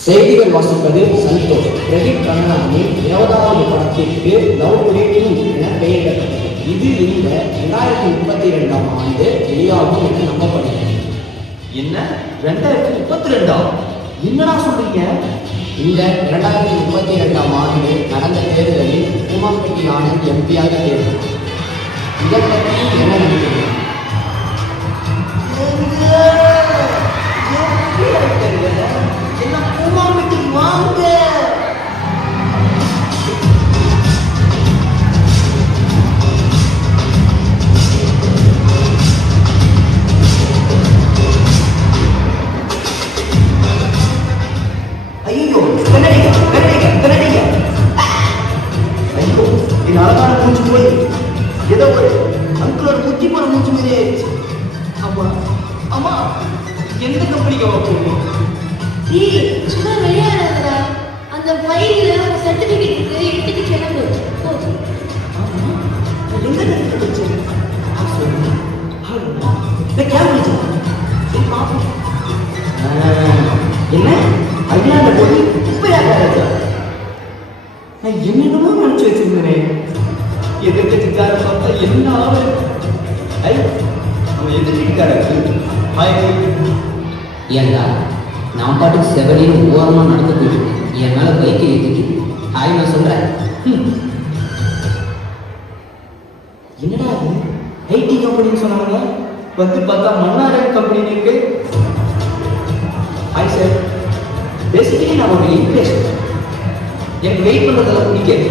செய்திகள் வாசிப்பது சந்தோஷ். பிரதீப் கண்ணாமணி 20வது படத்திற்கு லவ் டுடே 2 என பெயரிடப்பட்டது. இது இந்த 2032ஆம் ஆண்டு வெளியாகும் என்று நம்பப்படுகிறது. என்ன 2032? என்னடா சொல்றீங்க? இந்த 2032ஆம் ஆண்டு நடந்த தேர்தலில் பூமாம்பட்டி ஆனந்த் எம்பியாக தேர்ந்தது. இதை பற்றி என்ன நினைக்கிறீங்க? என்ன பூமாம்பட்டி வாங்க. ஐயோ கண்ணடிங்க கண்ணடிங்க கண்ணடிங்க. ஐயோ என் அழகான மூச்சு போய் ஏதோ ஒரு அங்கிளோட குத்தி போன மூச்சு மாதிரியே ஆயிடுச்சு. அம்மா அம்மா எந்த கம்பெனிக்கு போகணும்? டேய் சும்மா விளையாடாதடா. அந்த ஃபைல்ல ஒரு சர்டிபிகேட் இருக்கு, எடுத்துட்டு கிளம்பு. போ. எந்த நேரத்தில் வச்சேன்? இந்த கேமரா என்ன ஐயாண்ட போய் குப்பையாக இருக்கா? நான் என்னென்னமோ நினைச்சு வச்சிருந்தேன். எதிர்கட்சிக்கார பார்த்தா என்ன ஆகும்? ஐ அவன் எதிர்கட்சிக்காரருக்கு ஏண்டா நான் பாட்டுக்கு செவலின்னு ஓரமாக நடந்து போயிட்டு இருக்கேன். என் மேலே பைக்கை ஏற்றிட்டு ஹாய் நான் சொல்கிறேன். என்னடா அது ஐடி கம்பெனின்னு சொன்னாங்க, வந்து பார்த்தா மன்னாரன் கம்பெனி இருக்கு. ஹாய் சார், பேசிக்கலி நான் ஒரு இன்ட்ரெஸ்ட், எனக்கு வெயிட் பண்ணுறதெல்லாம் பிடிக்காது.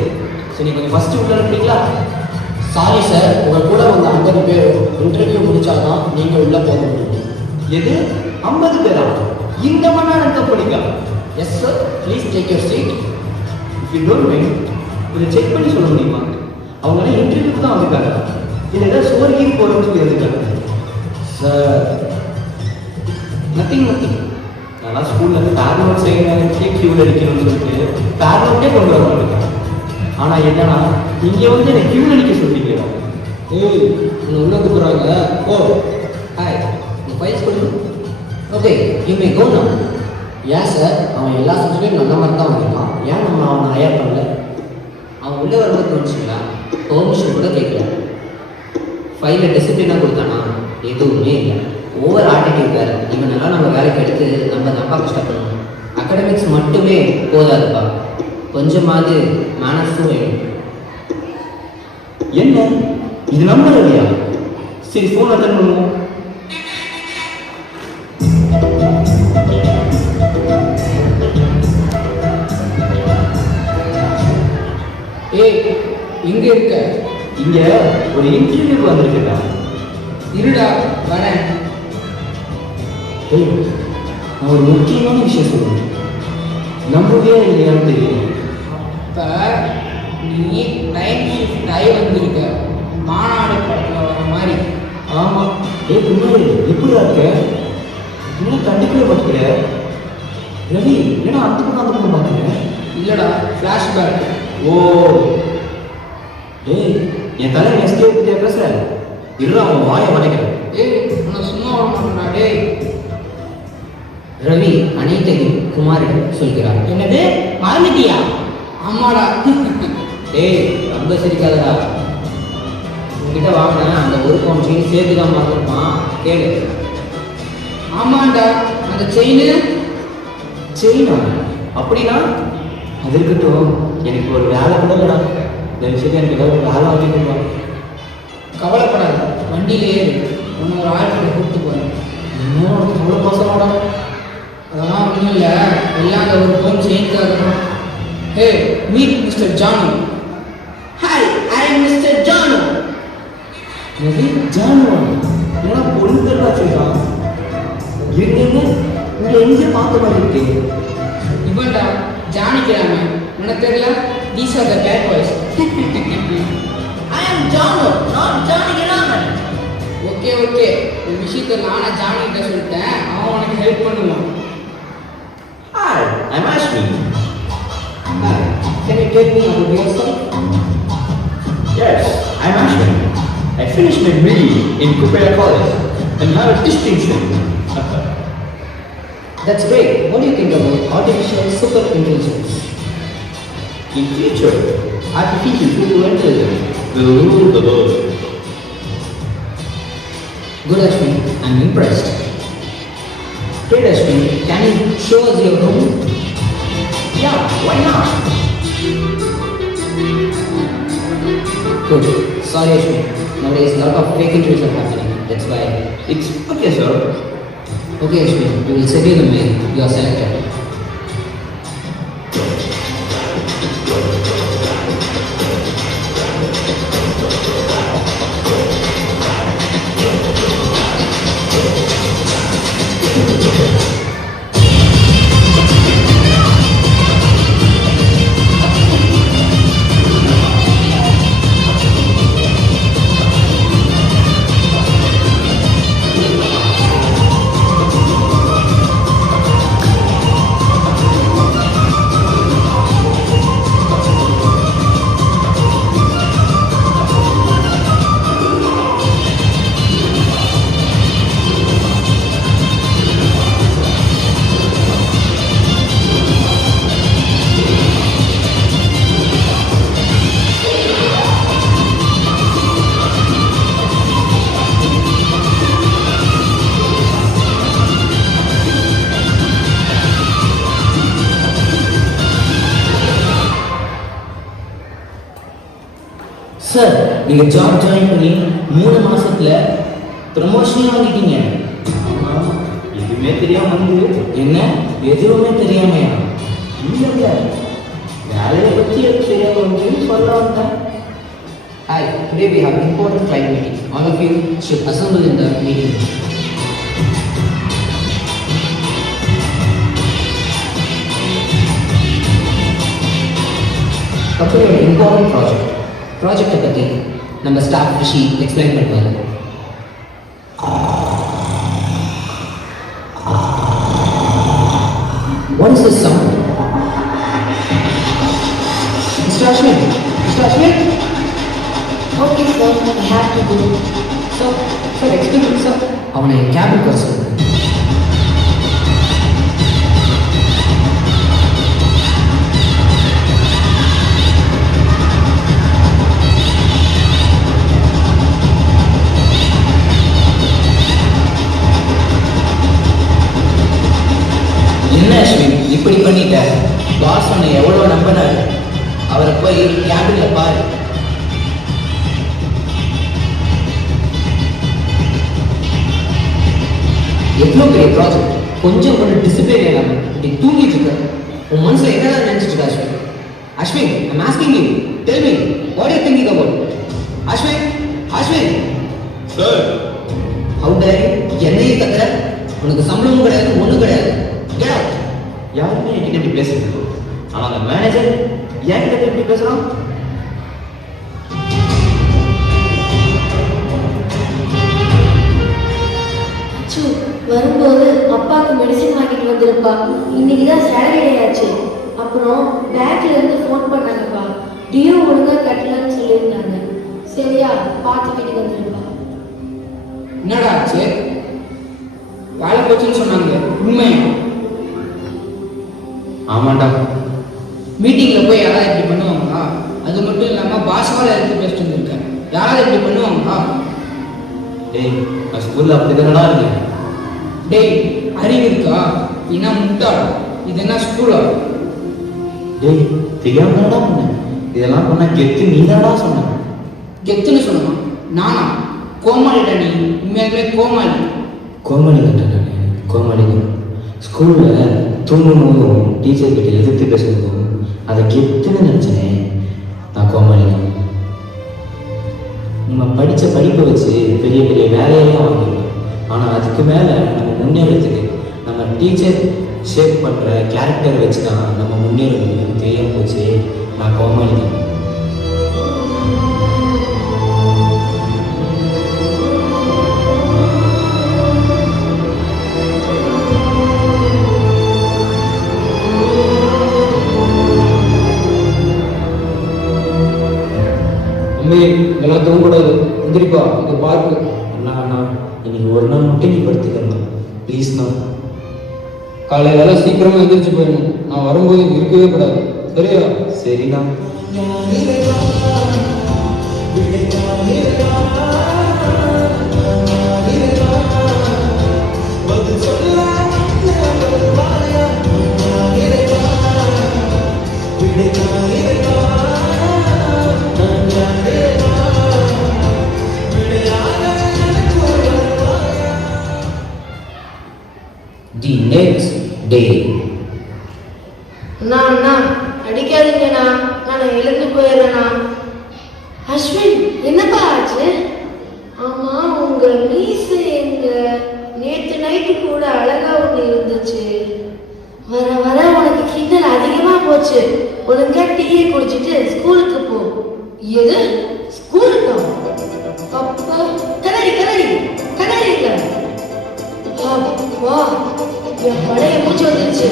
ஸோ நீங்கள் கொஞ்சம் ஃபஸ்ட்டு விட்டு அனுப்புறீங்களா? சாரி சார், உங்கள் கூட வந்த 50 பேர் இன்டர்வியூ முடிச்சாதான் நீங்கள் உள்ளே போக முடியும். எது 50 பேரா? இந்த மணி நேரம் தப்படிக்கா? Yes sir, please take your seat. If you don't mind இதை செக் பண்ணி சொல்ல முடியுமா? அவங்களாம் இன்டர்வியூக்கு தான் வந்திருக்காங்க, இல்லை ஏதாவது சோர்கிங் போகிறோம்னு சொல்லி வந்திருக்காங்க. Sir, nothing. நான் ஸ்கூல்லேருந்து பேரலோட் செய்யணும்னு கியூவில் அடிக்கணும்னு சொல்லிட்டு பேரலோட்டே கொண்டு வர மாட்டேன். ஆனால் என்னன்னா இங்கே வந்து என்னை கியூவில் அடிக்க சொல்றீங்க. ஏய், உன்னை உள்ள கூப்பிட்றாங்க. ஓ ஹாய், உங்கள் ஃபைல்ஸ் கொடுங்க. Okay, you may go now. ஏன் சார், அவன் எல்லா சப்ஜெக்ட்லையும் நல்ல மாதிரி தான் வந்திருக்கான். ஏன் நம்ம அவனை ஹையர் பண்ணல? அவன் உள்ளே வரும்போது தோணுச்சுங்களா? பெர்மிஷன் கூட கேட்கல. ஃபைலில் டிசிப்ளினாக கொடுத்தானா? எதுவுமே இல்லை. ஓவர் ஆட்டிடியூட் வேறு. இவனெல்லாம் நம்ம வேலைக்கு எடுத்து நம்ம தப்பாக கஷ்டப்படணும். அகாடமிக்ஸ் மட்டுமே போதாதுப்பா, கொஞ்சமாவது மேனர்ஸும் வேணும். என்ன இது நம்பர் இல்லையா? சரி, ஃபோன் அட்டன் பண்ணுவோம். ஏய், எங்க இருக்க? இங்க ஒரு இன்டர்வியூக்கு வந்திருக்கேன்டா. இருடா, வரேன். ஏய், நான் ஒரு முக்கியமான விஷயம் சொல்லுவேன், நம்பவே இல்லையான்னு தெரியும். இப்ப நீ நைட் ஷிஃப்ட் ஆகி வந்திருக்க, மாநாடு படத்துல வர மாதிரி. ஆமா. ஏய் குமாரி, எப்படியா இருக்க? இன்னும் கண்டிக்கவே மாட்டேங்கிற. ரவி, ஏன்னா அந்த பக்கம் பார்க்குறேன். இல்லடா, ஃப்ளாஷ்பேக். ஓ டேய், என் தலை எஸ்கே பற்றியா பேசுற? இருடா, அவன் வாயை வளைக்கிறேன். ஏய், உன்னை சும்மா விட மாட்டேன்டா. டேய், ரவி அனைத்தையும் குமாரிடம் சொல்கிறார். என்னது மறந்துட்டியா? ஆமாடா. டேய், ரொம்ப சிரிக்காதடா. உங்ககிட்ட வாங்கின அந்த ஒரு பவுன் செயின் சேர்த்து தான் மறந்துருப்பான். கேளு. ஆமாண்டா, அந்த செயின். சரிண்ணா, அப்படின்னா அது இருக்கட்டும். எனக்கு ஒரு வேலை கூட இல்லைடா. தயவு செய்து எனக்கு ஏதாவது ஒரு வேலை வாங்கி கொடுப்பாங்க. கவலைப்படாத, வண்டியிலே ஏறு. உன்னை ஒரு ஆட்களை கூப்பிட்டு போறேன். இன்னும் அவ்வளோ பாசமாடா. அதெல்லாம் ஒன்றும் இல்லை, எல்லாம் அந்த ஒரு பவுன் செயின்காக தான். Hey, meet mister Janu. Hi, I am mister Janu. Ravi, ஜானுவா? ஏன்னா பொண்ணு பேர் வச்சுருக்கான். இருங்க, இங்கே எங்கே பார்த்த மாதிரி இருக்கு. இவன்டா ஜானிக்கிறாங்க. உனக்கு தெரியல? These are the bad boys. I am Janu, not ஜானிக்கிறான். ஓகே, ஒரு விஷயத்தை நானா ஜானிகிட்ட சொல்லிட்டேன், அவன் உனக்கு ஹெல்ப் பண்ணுவான். Hi, I am Ashwin. Hi, can you tell me about yourself? Yes, I am Ashwin. I finished my BE in Kupera College and have a distinction. That's great. What do you think about artificial super intelligence? In future, artificial super intelligence will rule the world. Good Ashwin, I'm impressed. Great Ashwin, can you show us your room? Yeah, why not? Good. Sorry Ashwin, nowadays a lot of fake interviews are happening. That's why. It's okay, sir. Okay Ashwin, we will send you the mail. You are selected. Sir, நீங்கள் job join பண்ணி 3 மாசத்துல ப்ரமோஷனே வாங்கிட்டீங்க. எதுவுமே தெரியாம வந்து என்ன எதுவுமே தெரியாமையா? இல்லைங்க, வேலையை பற்றி எனக்கு தெரியாம வந்து சொல்ல வந்தேன். Hi, today we have important client meeting. All of you should assemble in the meeting room. அப்புறம் ஒரு இம்பார்ட்டன்ட் ப்ராஜெக்டை பற்றி நம்ம ஸ்டாஃப் ரிஷி எக்ஸ்பிளைன் பண்ணுவார். What is this sound? Mr. Ashwin? Mr. Ashwin? Okay, sir, I have to go. Sir, excuse me, sir. அவனை கேபின் வர சொல்லுங்க. என்ன அஸ்வின் இப்படி பண்ணிட்ட? பாஸ் உன்னை எவ்வளோ நம்பினாரு. அவரை போய் கேபின்ல பாரு. எவ்வளோ பெரிய ப்ராஜெக்ட், கொஞ்சம் கூட டிசிப்ளின் இல்லாம இப்படி தூங்கிட்டு இருக்க. உன் மனசுல என்னதான் நினைச்சிட்டு இருக்க அஸ்வின்? Ashwin, I'm asking you, tell me, what are you thinking about? Ashwin, Ashwin. Sir, How dare you? என்னையே கத்துற? உனக்கு சம்பளமும் கிடையாது, ஒண்ணும் கிடையாது. Get out. யாருமே என்கிட்ட இப்படி பேசுறது. ஆனா அந்த மேனேஜர் என்கிட்ட இப்படி பேசுறான். அச்சு, வரும்போது அப்பாவுக்கு மெடிசன் வாங்கிட்டு வந்திருப்பா. இன்னைக்கு தான் சாட்டர்டே ஆச்சு. அப்புறம் பேங்க்ல இருந்து ஃபோன் பண்ணாங்கப்பா. டியூ ஒழுங்கா கட்டலன்னு சொல்லியிருந்தாங்க. சரியா பார்த்து வீட்டுக்கு வந்துருப்பா. என்னடா ஆச்சு? வேலை போச்சுன்னு சொன்னாங்க, உண்மையா? ஆமாண்டா. மீட்டிங்ல போய் யாராவது இப்படி பண்ணுவாங்களா? அது மட்டும் இல்லாம பாஷாவால எடுத்து பேசிட்டு வந்திருக்கேன். யாராவது இப்படி பண்ணுவாங்களா? டேய், நான் ஸ்கூல்ல அப்படிதானடா இருக்கேன். டேய், அறிவு இருக்கா? என்ன முட்டாள்? இது என்ன ஸ்கூலா? டேய், தெரியாம தானடா பண்ணேன். இதெல்லாம் பண்ண கெத்து நீ தானடா சொன்ன. கெத்துன்னு சொன்னா நானா? கோமாளிடா நீ, உண்மையாகவே கோமாளி. கோமாளி தான் கோமாளி தான். ஸ்கூல்ல தூங்கணும் டீச்சர் கிட்ட எதிர்த்து பேசுறதும் அதை கெத்துன்னு நினைச்சேனே, நான் கோமாளி தான். நம்ம படித்த படிப்பை வச்சு பெரிய பெரிய வேலையெல்லாம் வாங்கிடுவோம். ஆனால் அதுக்கு மேலே நம்ம முன்னேறதுக்கு நம்ம டீச்சர் ஷேப் பண்ணுற கேரக்டரை வச்சு தான் நம்ம முன்னேற முடியும். தெரியாம போச்சு, நான் கோமாளி தான். இதெல்லாம் தூங்கக்கூடாது, எந்திரிப்பா, இது பார்க்கு. அண்ணா இன்னைக்கு ஒரு நாள் மட்டும் நீ படுத்துக்கிறேன் ப்ளீஸ்ண்ணா. காலையில சீக்கிரமா எந்திரிச்சு போயிடணும். நான் வரும்போது இருக்கவே கூடாது, சரியா? சரிண்ணா. The next day. அண்ணா அடிக்காதீங்கண்ணா, நான் எழுந்து போயிடுறேண்ணா. அஸ்வின், என்னப்பா ஆச்சு? ஆமா, உங்க மீசை எங்க? நேற்று நைட்டு கூட அழகா ஒண்ணு இருந்துச்சு. வர வர உனக்கு கிண்டல் அதிகமா போச்சு. ஒழுங்கா டீயை குடிச்சிட்டு ஸ்கூலுக்கு போ. எது ஸ்கூலுக்கா? அப்பா, கண்ணாடி கண்ணாடி கண்ணாடி இல்ல. வா, என் பழைய மூச்சு வந்துருச்சு.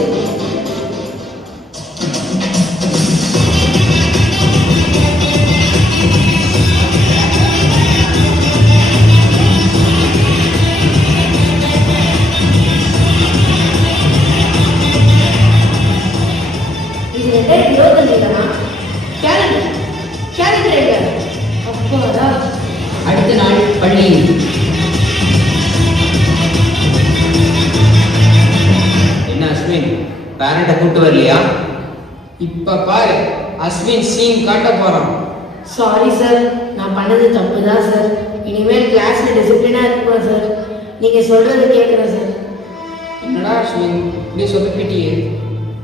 இது 2025 கேலண்டர் கேலண்டர். அப்பாடா. அடுத்த நாள் பள்ளி. என்ன அஸ்வின், பேரண்ட்டை கூப்பிட்டு வரலையா? இப்ப பாரு, அஸ்வின் சீன் காட்ட போறான். சாரி சார், நான் பண்ணது தப்பு தான் சார். இனிமேல் கிளாஸ்ல டிசிப்ளினா இருப்பேன் சார். நீங்க சொல்றது கேட்குறேன் சார். என்னடா அஸ்வின் இப்படி சொதப்பிட்டியே?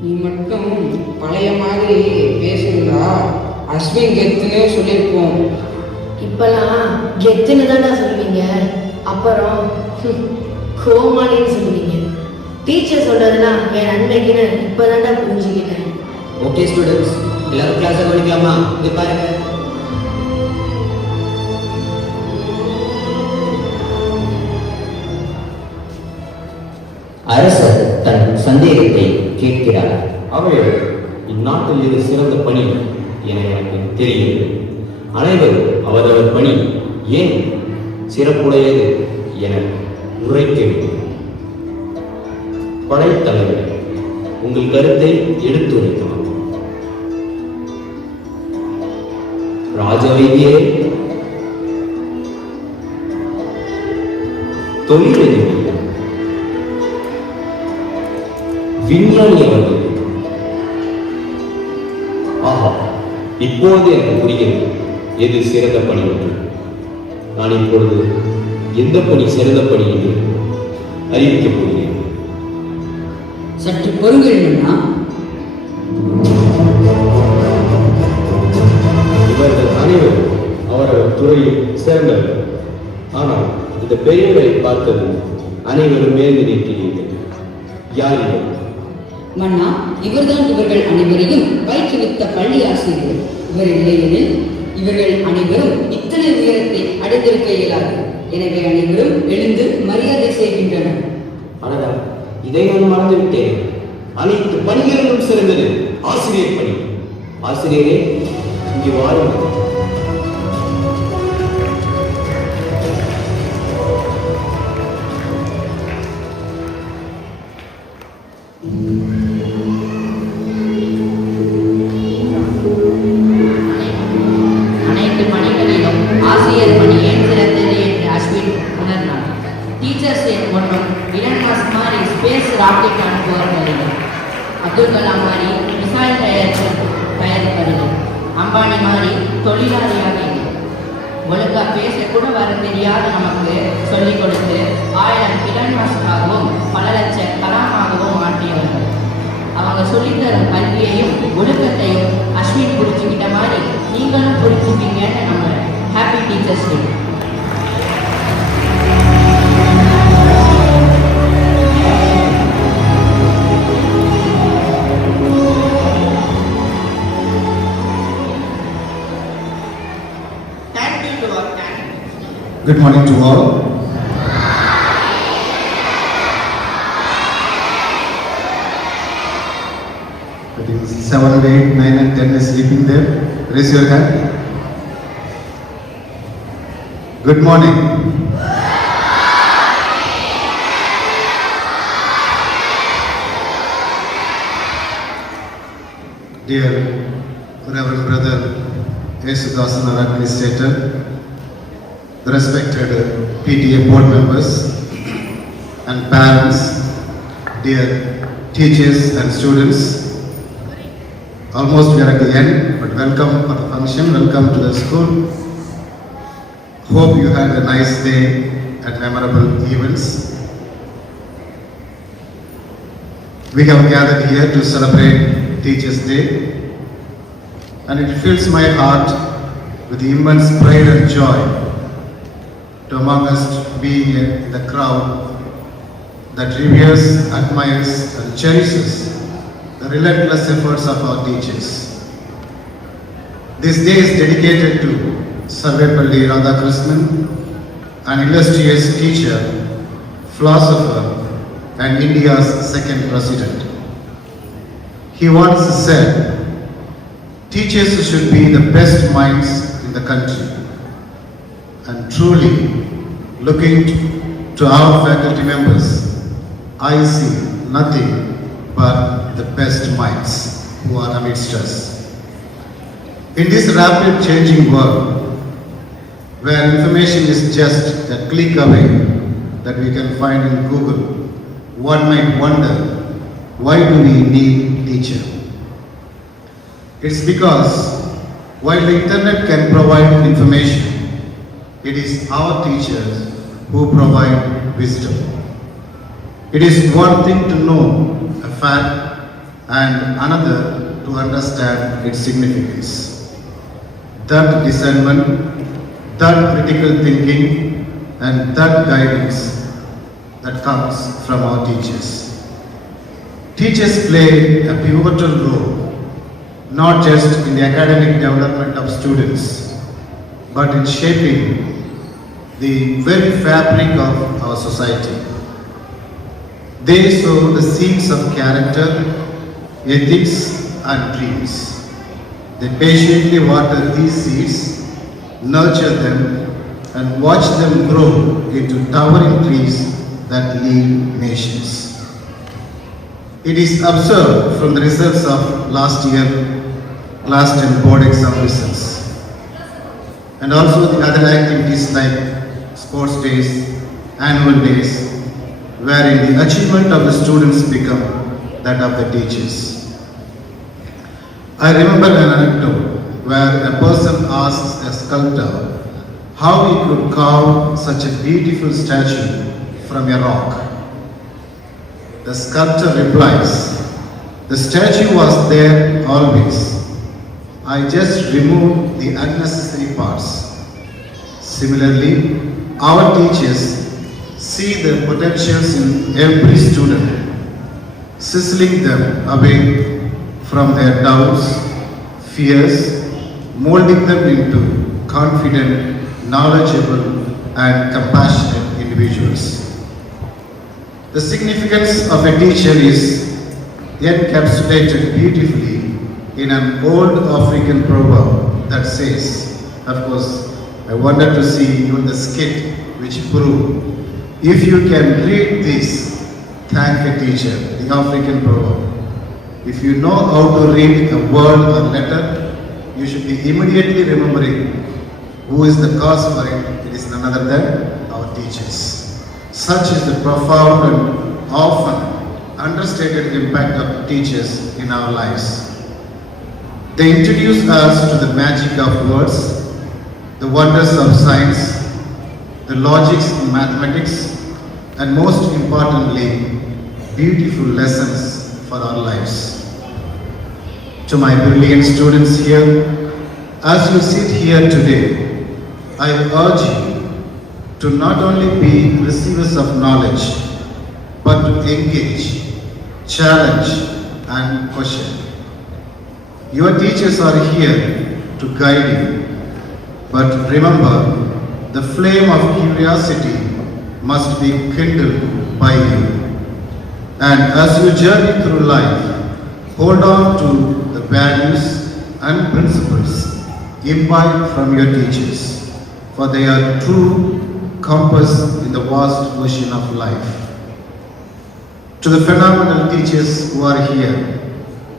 நீ மட்டும் பழைய மாதிரி பேசுறா அஸ்வின் கெத்துன்னு சொல்லியிருப்போம். இப்பெல்லாம் கெத்துன்னு தான்டா சொல்லுவீங்க, அப்புறம் கோமாளின்னு சொல்லுவீங்க. டீச்சர் சொல்றதுன்னா என் நன்மைக்குன்னு இப்பதான்டா புரிஞ்சுக்கிட்டேன். Okay students, எல்லாரும் கிளாஸை கவனிக்கலாமா? இங்க பாருங்க. அரசர் தன் சந்தேகத்தை கேட்கிறார். அவையர், இந்நாட்டில் இது சிறந்த பணி என எனக்கு தெரியும். அனைவரும் அவரவர் பணி ஏன் சிறப்புடையது என உரைக்க வேண்டும். படைத்தலைவர், உங்கள் கருத்தை எடுத்துரைக்கலாம். ராஜ வைத்தியரே, தொழிலதிபர், விஞ்ஞானி அவர்கள். ஆஹா, இப்போது எனக்கு புரிகிறது எது சிறந்த பணி என்று. நான் இப்பொழுது எந்த பணி சிறந்த பணி என்று அறிவிக்கப் போகிறேன். சற்று பொறுங்கள்னா இவர்கள் அனைவரும் அவரவர் துறையில் சிறந்தவர். ஆனால் இந்த பெரியவரை பார்த்ததும் அனைவரும் மேல் நினைக்கிறீர்கள். யார் இவர்? மன்னா, இவர்தான் இவர்கள் அனைவரையும் பயிற்றுவித்த பள்ளி ஆசிரியர். இவர் இல்லையெனில் இவர்கள் அனைவரும் இத்தனை உயரத்தை அடைந்திருக்க இயலாது. எனவே அனைவரும் எழுந்து மரியாதை செய்கின்றனர். அடடா, இதை நான் மறந்துவிட்டேன். அனைத்து பணிகளிலும் சிறந்தது ஆசிரியர் பணி. ஆசிரியரே, இங்கு வாருங்கள். அனைத்து பணிகளிலும் ஆசிரியர் பணி ஏன் சிறந்தது என்று அஸ்வின் உணர்ந்தார். டீச்சர்ஸ் ஒன்றும் இலன் மஸ்க் மாதிரி ஸ்பேஸ் ராக்கெட் அனுப்புவதில்லை. அப்துல் கலாம் மாதிரி மிசைல் தயாரிப்பதில்லை. அம்பானி மாதிரி தொழிலாளியாக இல்லை. ஒழுங்கா பேச கூட வர தெரியாத நமக்கு சொல்லிக் கொடுத்து 1000 இலன் மஸ்காகவும் பல லட்சம் கலாமாகவும் மாற்றியவர்கள். அவங்க சொல்லித்தரும் கல்வியையும் ஒழுக்கத்தையும் அஸ்வின் புரிஞ்சுக்கிட்ட மாதிரி நீங்களும் புரிஞ்சுப்பீங்கன்னு நம்புறேன். Happy teachers day. Good morning to all. I think 7, 8, 9 and 10 is sleeping there. Raise your hand. Good morning. Dear Reverend Brother Yesudasan, our administrator, the respected PTA board members and parents, dear teachers and students. Almost we are at the end, but welcome for the function, welcome to the school. Hope you had a nice day at memorable events. We have gathered here to celebrate Teachers' Day, and it fills my heart with immense pride and joy to among us being in the crowd that reveres, admires and cherishes the relentless efforts of our teachers. This day is dedicated to Sarvepalli Radhakrishnan, an illustrious teacher, philosopher and India's second president. He once said, "Teachers should be the best minds in the country." And truly, looking to our faculty members, I see nothing but the best minds who are amidst us. In this rapid changing world, where information is just a click away that we can find in Google, one might wonder, why do we need teacher? It's because while the internet can provide information, it is our teachers who provide wisdom. It is one thing to know a fact and another to understand its significance. That discernment, that critical thinking and that guidance that comes from our teachers. Teachers play a pivotal role not just in the academic development of students, but in shaping the very fabric of our society. They sow the seeds of character, ethics, and dreams. They patiently water these seeds, nurture them, and watch them grow into towering trees that lead nations. It is observed from the results of last 10 board exam results, and also the other activities like sports days, annual days, wherein the achievement of the students become that of the teachers. I remember an anecdote where a person asks a sculptor how he could carve such a beautiful statue from a rock. The sculptor replies, "The statue was there always. I just removed the unnecessary parts." Similarly, our teachers see the potentials in every student, sizzling them away from their doubts, fears, molding them into confident, knowledgeable, and compassionate individuals. The significance of a teacher is encapsulated beautifully in an old African proverb that says, of course, I wanted to see even the skit which proved, if you can read this, thank a teacher, the African proverb. If you know how to read a word or letter, you should be immediately remembering who is the cause for it. It is none other than our teachers. Such is the profound and often understated impact of teachers in our lives. They introduce us to the magic of words, the wonders of science, the logics in mathematics, and most importantly, beautiful lessons for our lives. To my brilliant students here, as you sit here today, I urge you to not only be receivers of knowledge, but to engage, challenge, and question. Your teachers are here to guide you, but remember, the flame of curiosity must be kindled by you. And as you journey through life, hold on to the values and principles imbibed from your teachers, for they are true compass in the vast ocean of life. To the phenomenal teachers who are here,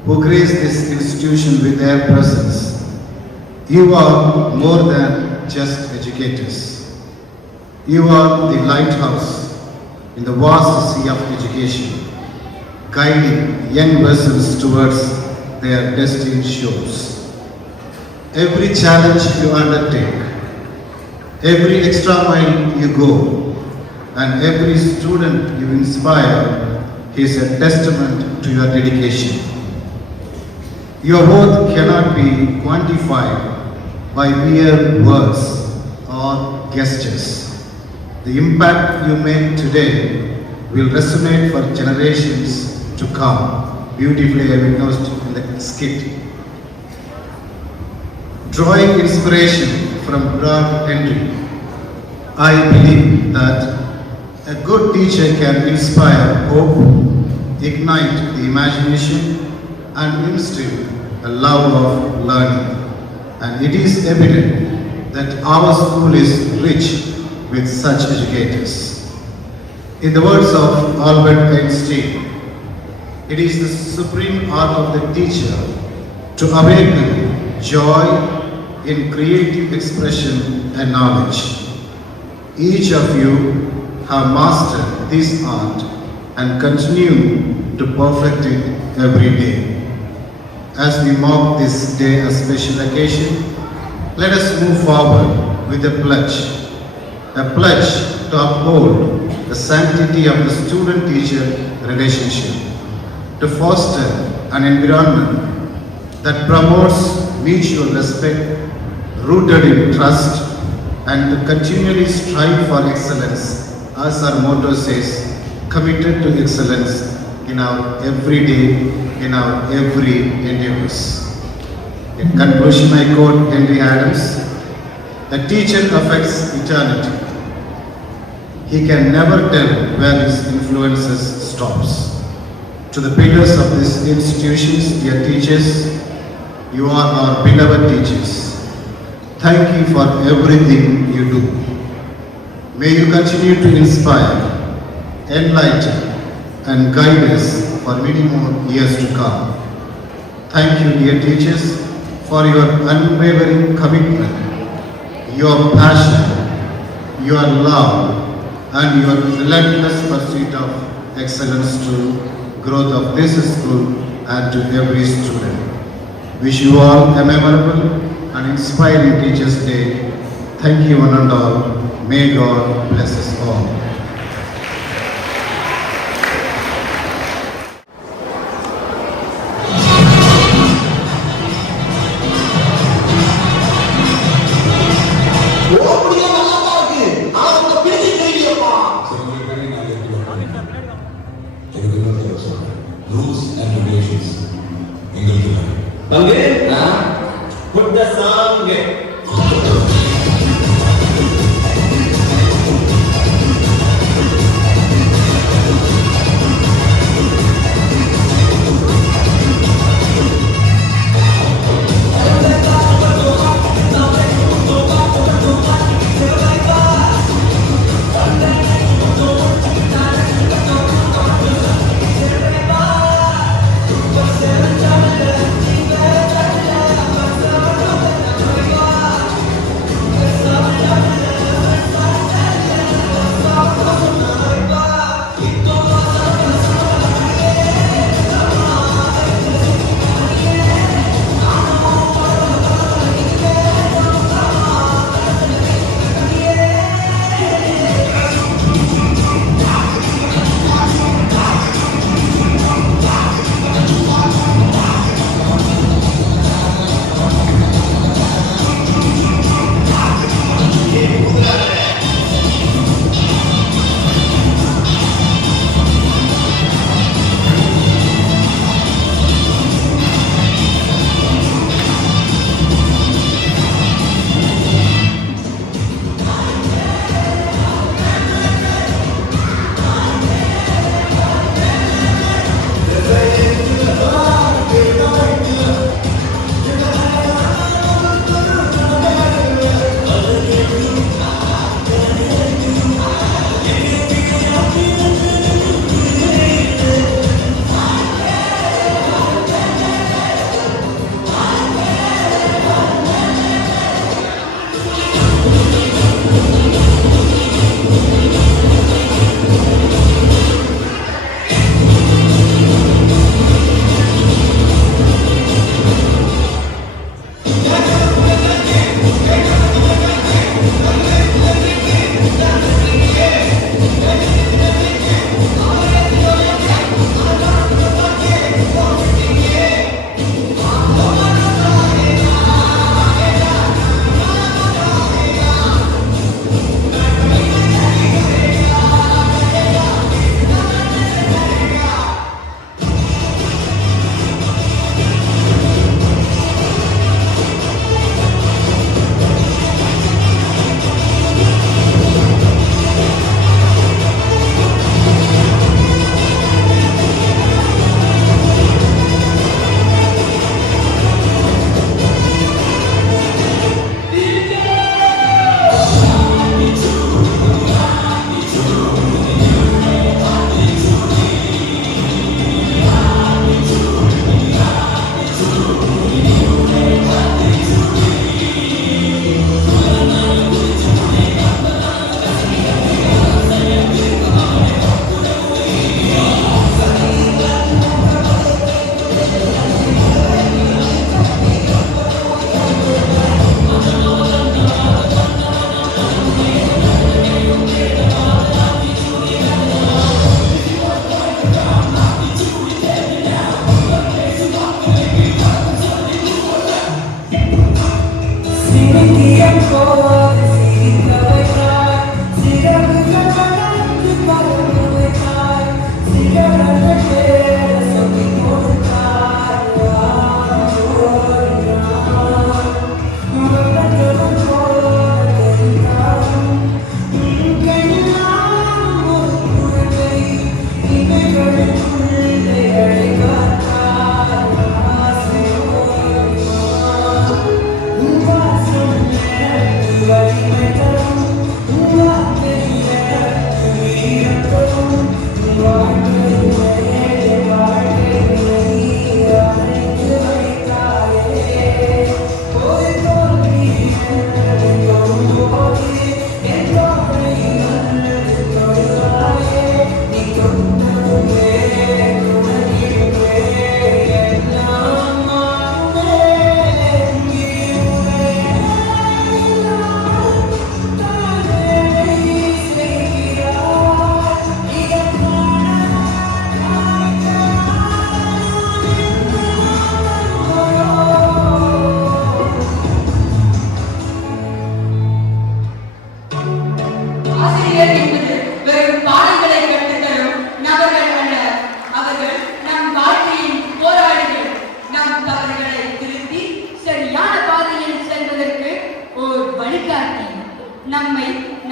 who grace this institution with their presence, you are more than just educators. You are the lighthouse in the vast sea of education, guiding young vessels towards their destined shores. Every challenge you undertake, every extra mile you go, and every student you inspire is a testament to your dedication. Your worth cannot be quantified by mere words or gestures. The impact you make today will resonate for generations to come. Beautifully witnessed in the skit. Drawing inspiration from Brad Henry, I believe that a good teacher can inspire hope, ignite the imagination, and instill a love of learning. And it is evident that our school is rich with such educators. In the words of Albert Einstein, it is the supreme art of the teacher to awaken joy in creative expression and knowledge. Each of you have mastered this art and continue to perfect it every day. As we mark this day a special occasion, let us move forward with a pledge to uphold the sanctity of the student-teacher relationship, to foster an environment that promotes mutual respect, rooted in trust, and to continually strive for excellence, as our motto says, committed to excellence in our everyday, in our every endeavors. In conclusion, I quote Henry Adams, "A teacher affects eternity. He can never tell where his influences stops." To the pillars of these institutions, dear teachers, you are our beloved teachers. Thank you for everything you do. May you continue to inspire, enlighten, and guide us for many more years to come. Thank you, dear teachers, for your unwavering commitment, your passion, your love, and your relentless pursuit of excellence to growth of this school and to every student. Wish you all a memorable and inspiring Teachers' Day. Thank you one and all. May God bless us all. Rules and regulations. பங்கு put the song.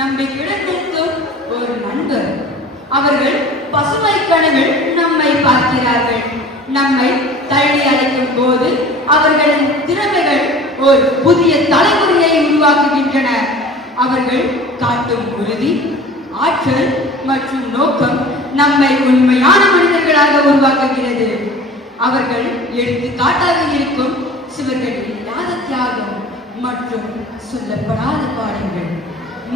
நம்மை கிடைத்திருக்கும் ஒரு நண்பர். அவர்கள் பசுமை கனவில் நம்மை பார்க்கிறார்கள். நம்மை தள்ளி அழைக்கும் போது அவர்களின் திறமைகள் ஒரு புதிய தலைமுறையை உருவாக்குகின்றன. அவர்கள் காட்டும் உறுதி, ஆற்றல் மற்றும் நோக்கம் நம்மை உண்மையான மனிதர்களாக உருவாக்குகிறது. அவர்கள் எடுத்துக்காட்டாக இருக்கும் சிவர்கள் இல்லாத தியாகம் மற்றும் சொல்லப்படாத பாடங்கள்.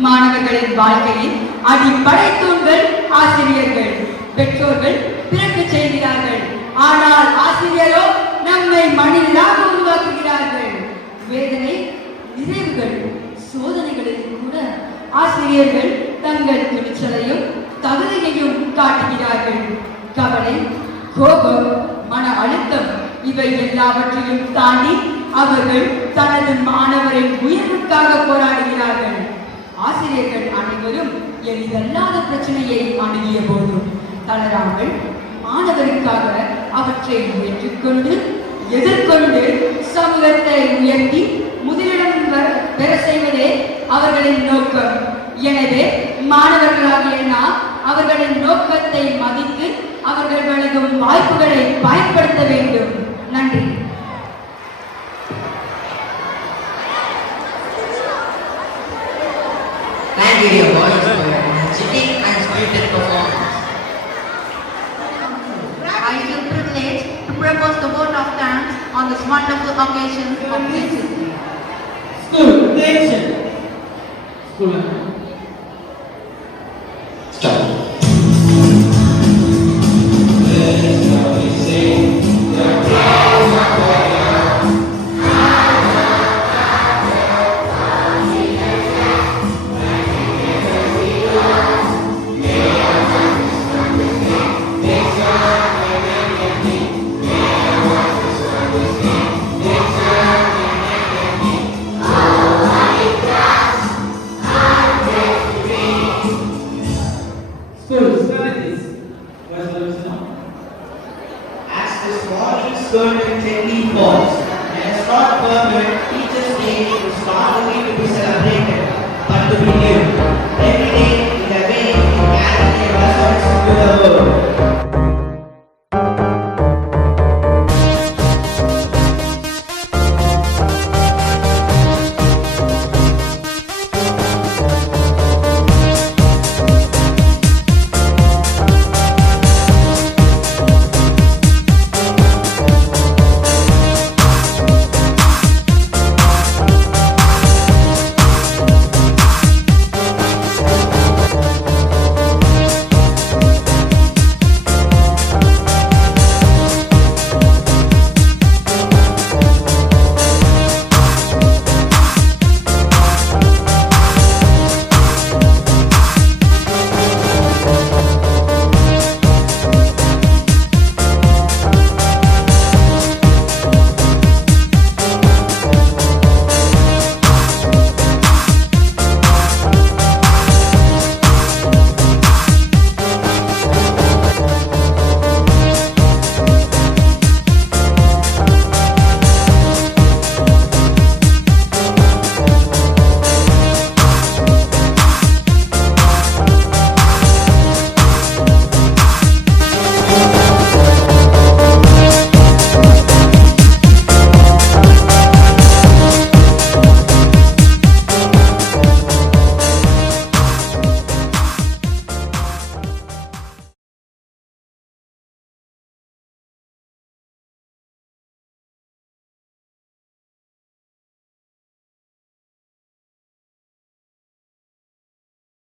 மாணவர்களின் வாழ்க்கையின் அடிப்படை தூண்கள் ஆசிரியர்கள். பெற்றோர்கள் பிறக்க செய்கிறார்கள், ஆனால் ஆசிரியரோ நம்மை மனிதனாக உருவாக்குகிறார்கள். வேதனை, நிறைவுகள், சோதனைகளில் கூட ஆசிரியர்கள் தங்கள் துணிச்சலையும் தகுதியையும் காட்டுகிறார்கள். கவலை, கோபம், மன அழுத்தம் இவை எல்லாவற்றையும் தாண்டி அவர்கள் தனது மாணவரின் உயர்வுக்காக போராடுகிறார்கள். ஆசிரியர்கள் அனைவரும் எளிதல்லாத பிரச்சனையை அணுகிய போதும் தளராமல் மாணவருக்காக அவற்றை ஏற்றுக்கொண்டு எதிர்கொண்டு சமூகத்தை உயர்த்தி முதலிடம் பெற செய்வதே அவர்களின் நோக்கம். எனவே மாணவர்களாகிய நாம் அவர்களின் நோக்கத்தை மதித்து அவர்கள் வழங்கும் வாய்ப்புகளை பயன்படுத்த வேண்டும். நன்றி. Thank you, dear boys, for your energetic and spirited performance. I feel privileged to propose the vote of thanks on this wonderful occasion of teachers. School, attention. School. Start. School, strategies. What's the solution now? As this morning curtain gently falls, and it's not permanent, Teachers' Day is not only to be celebrated, but to be lived every day in the way we carry our efforts to the world.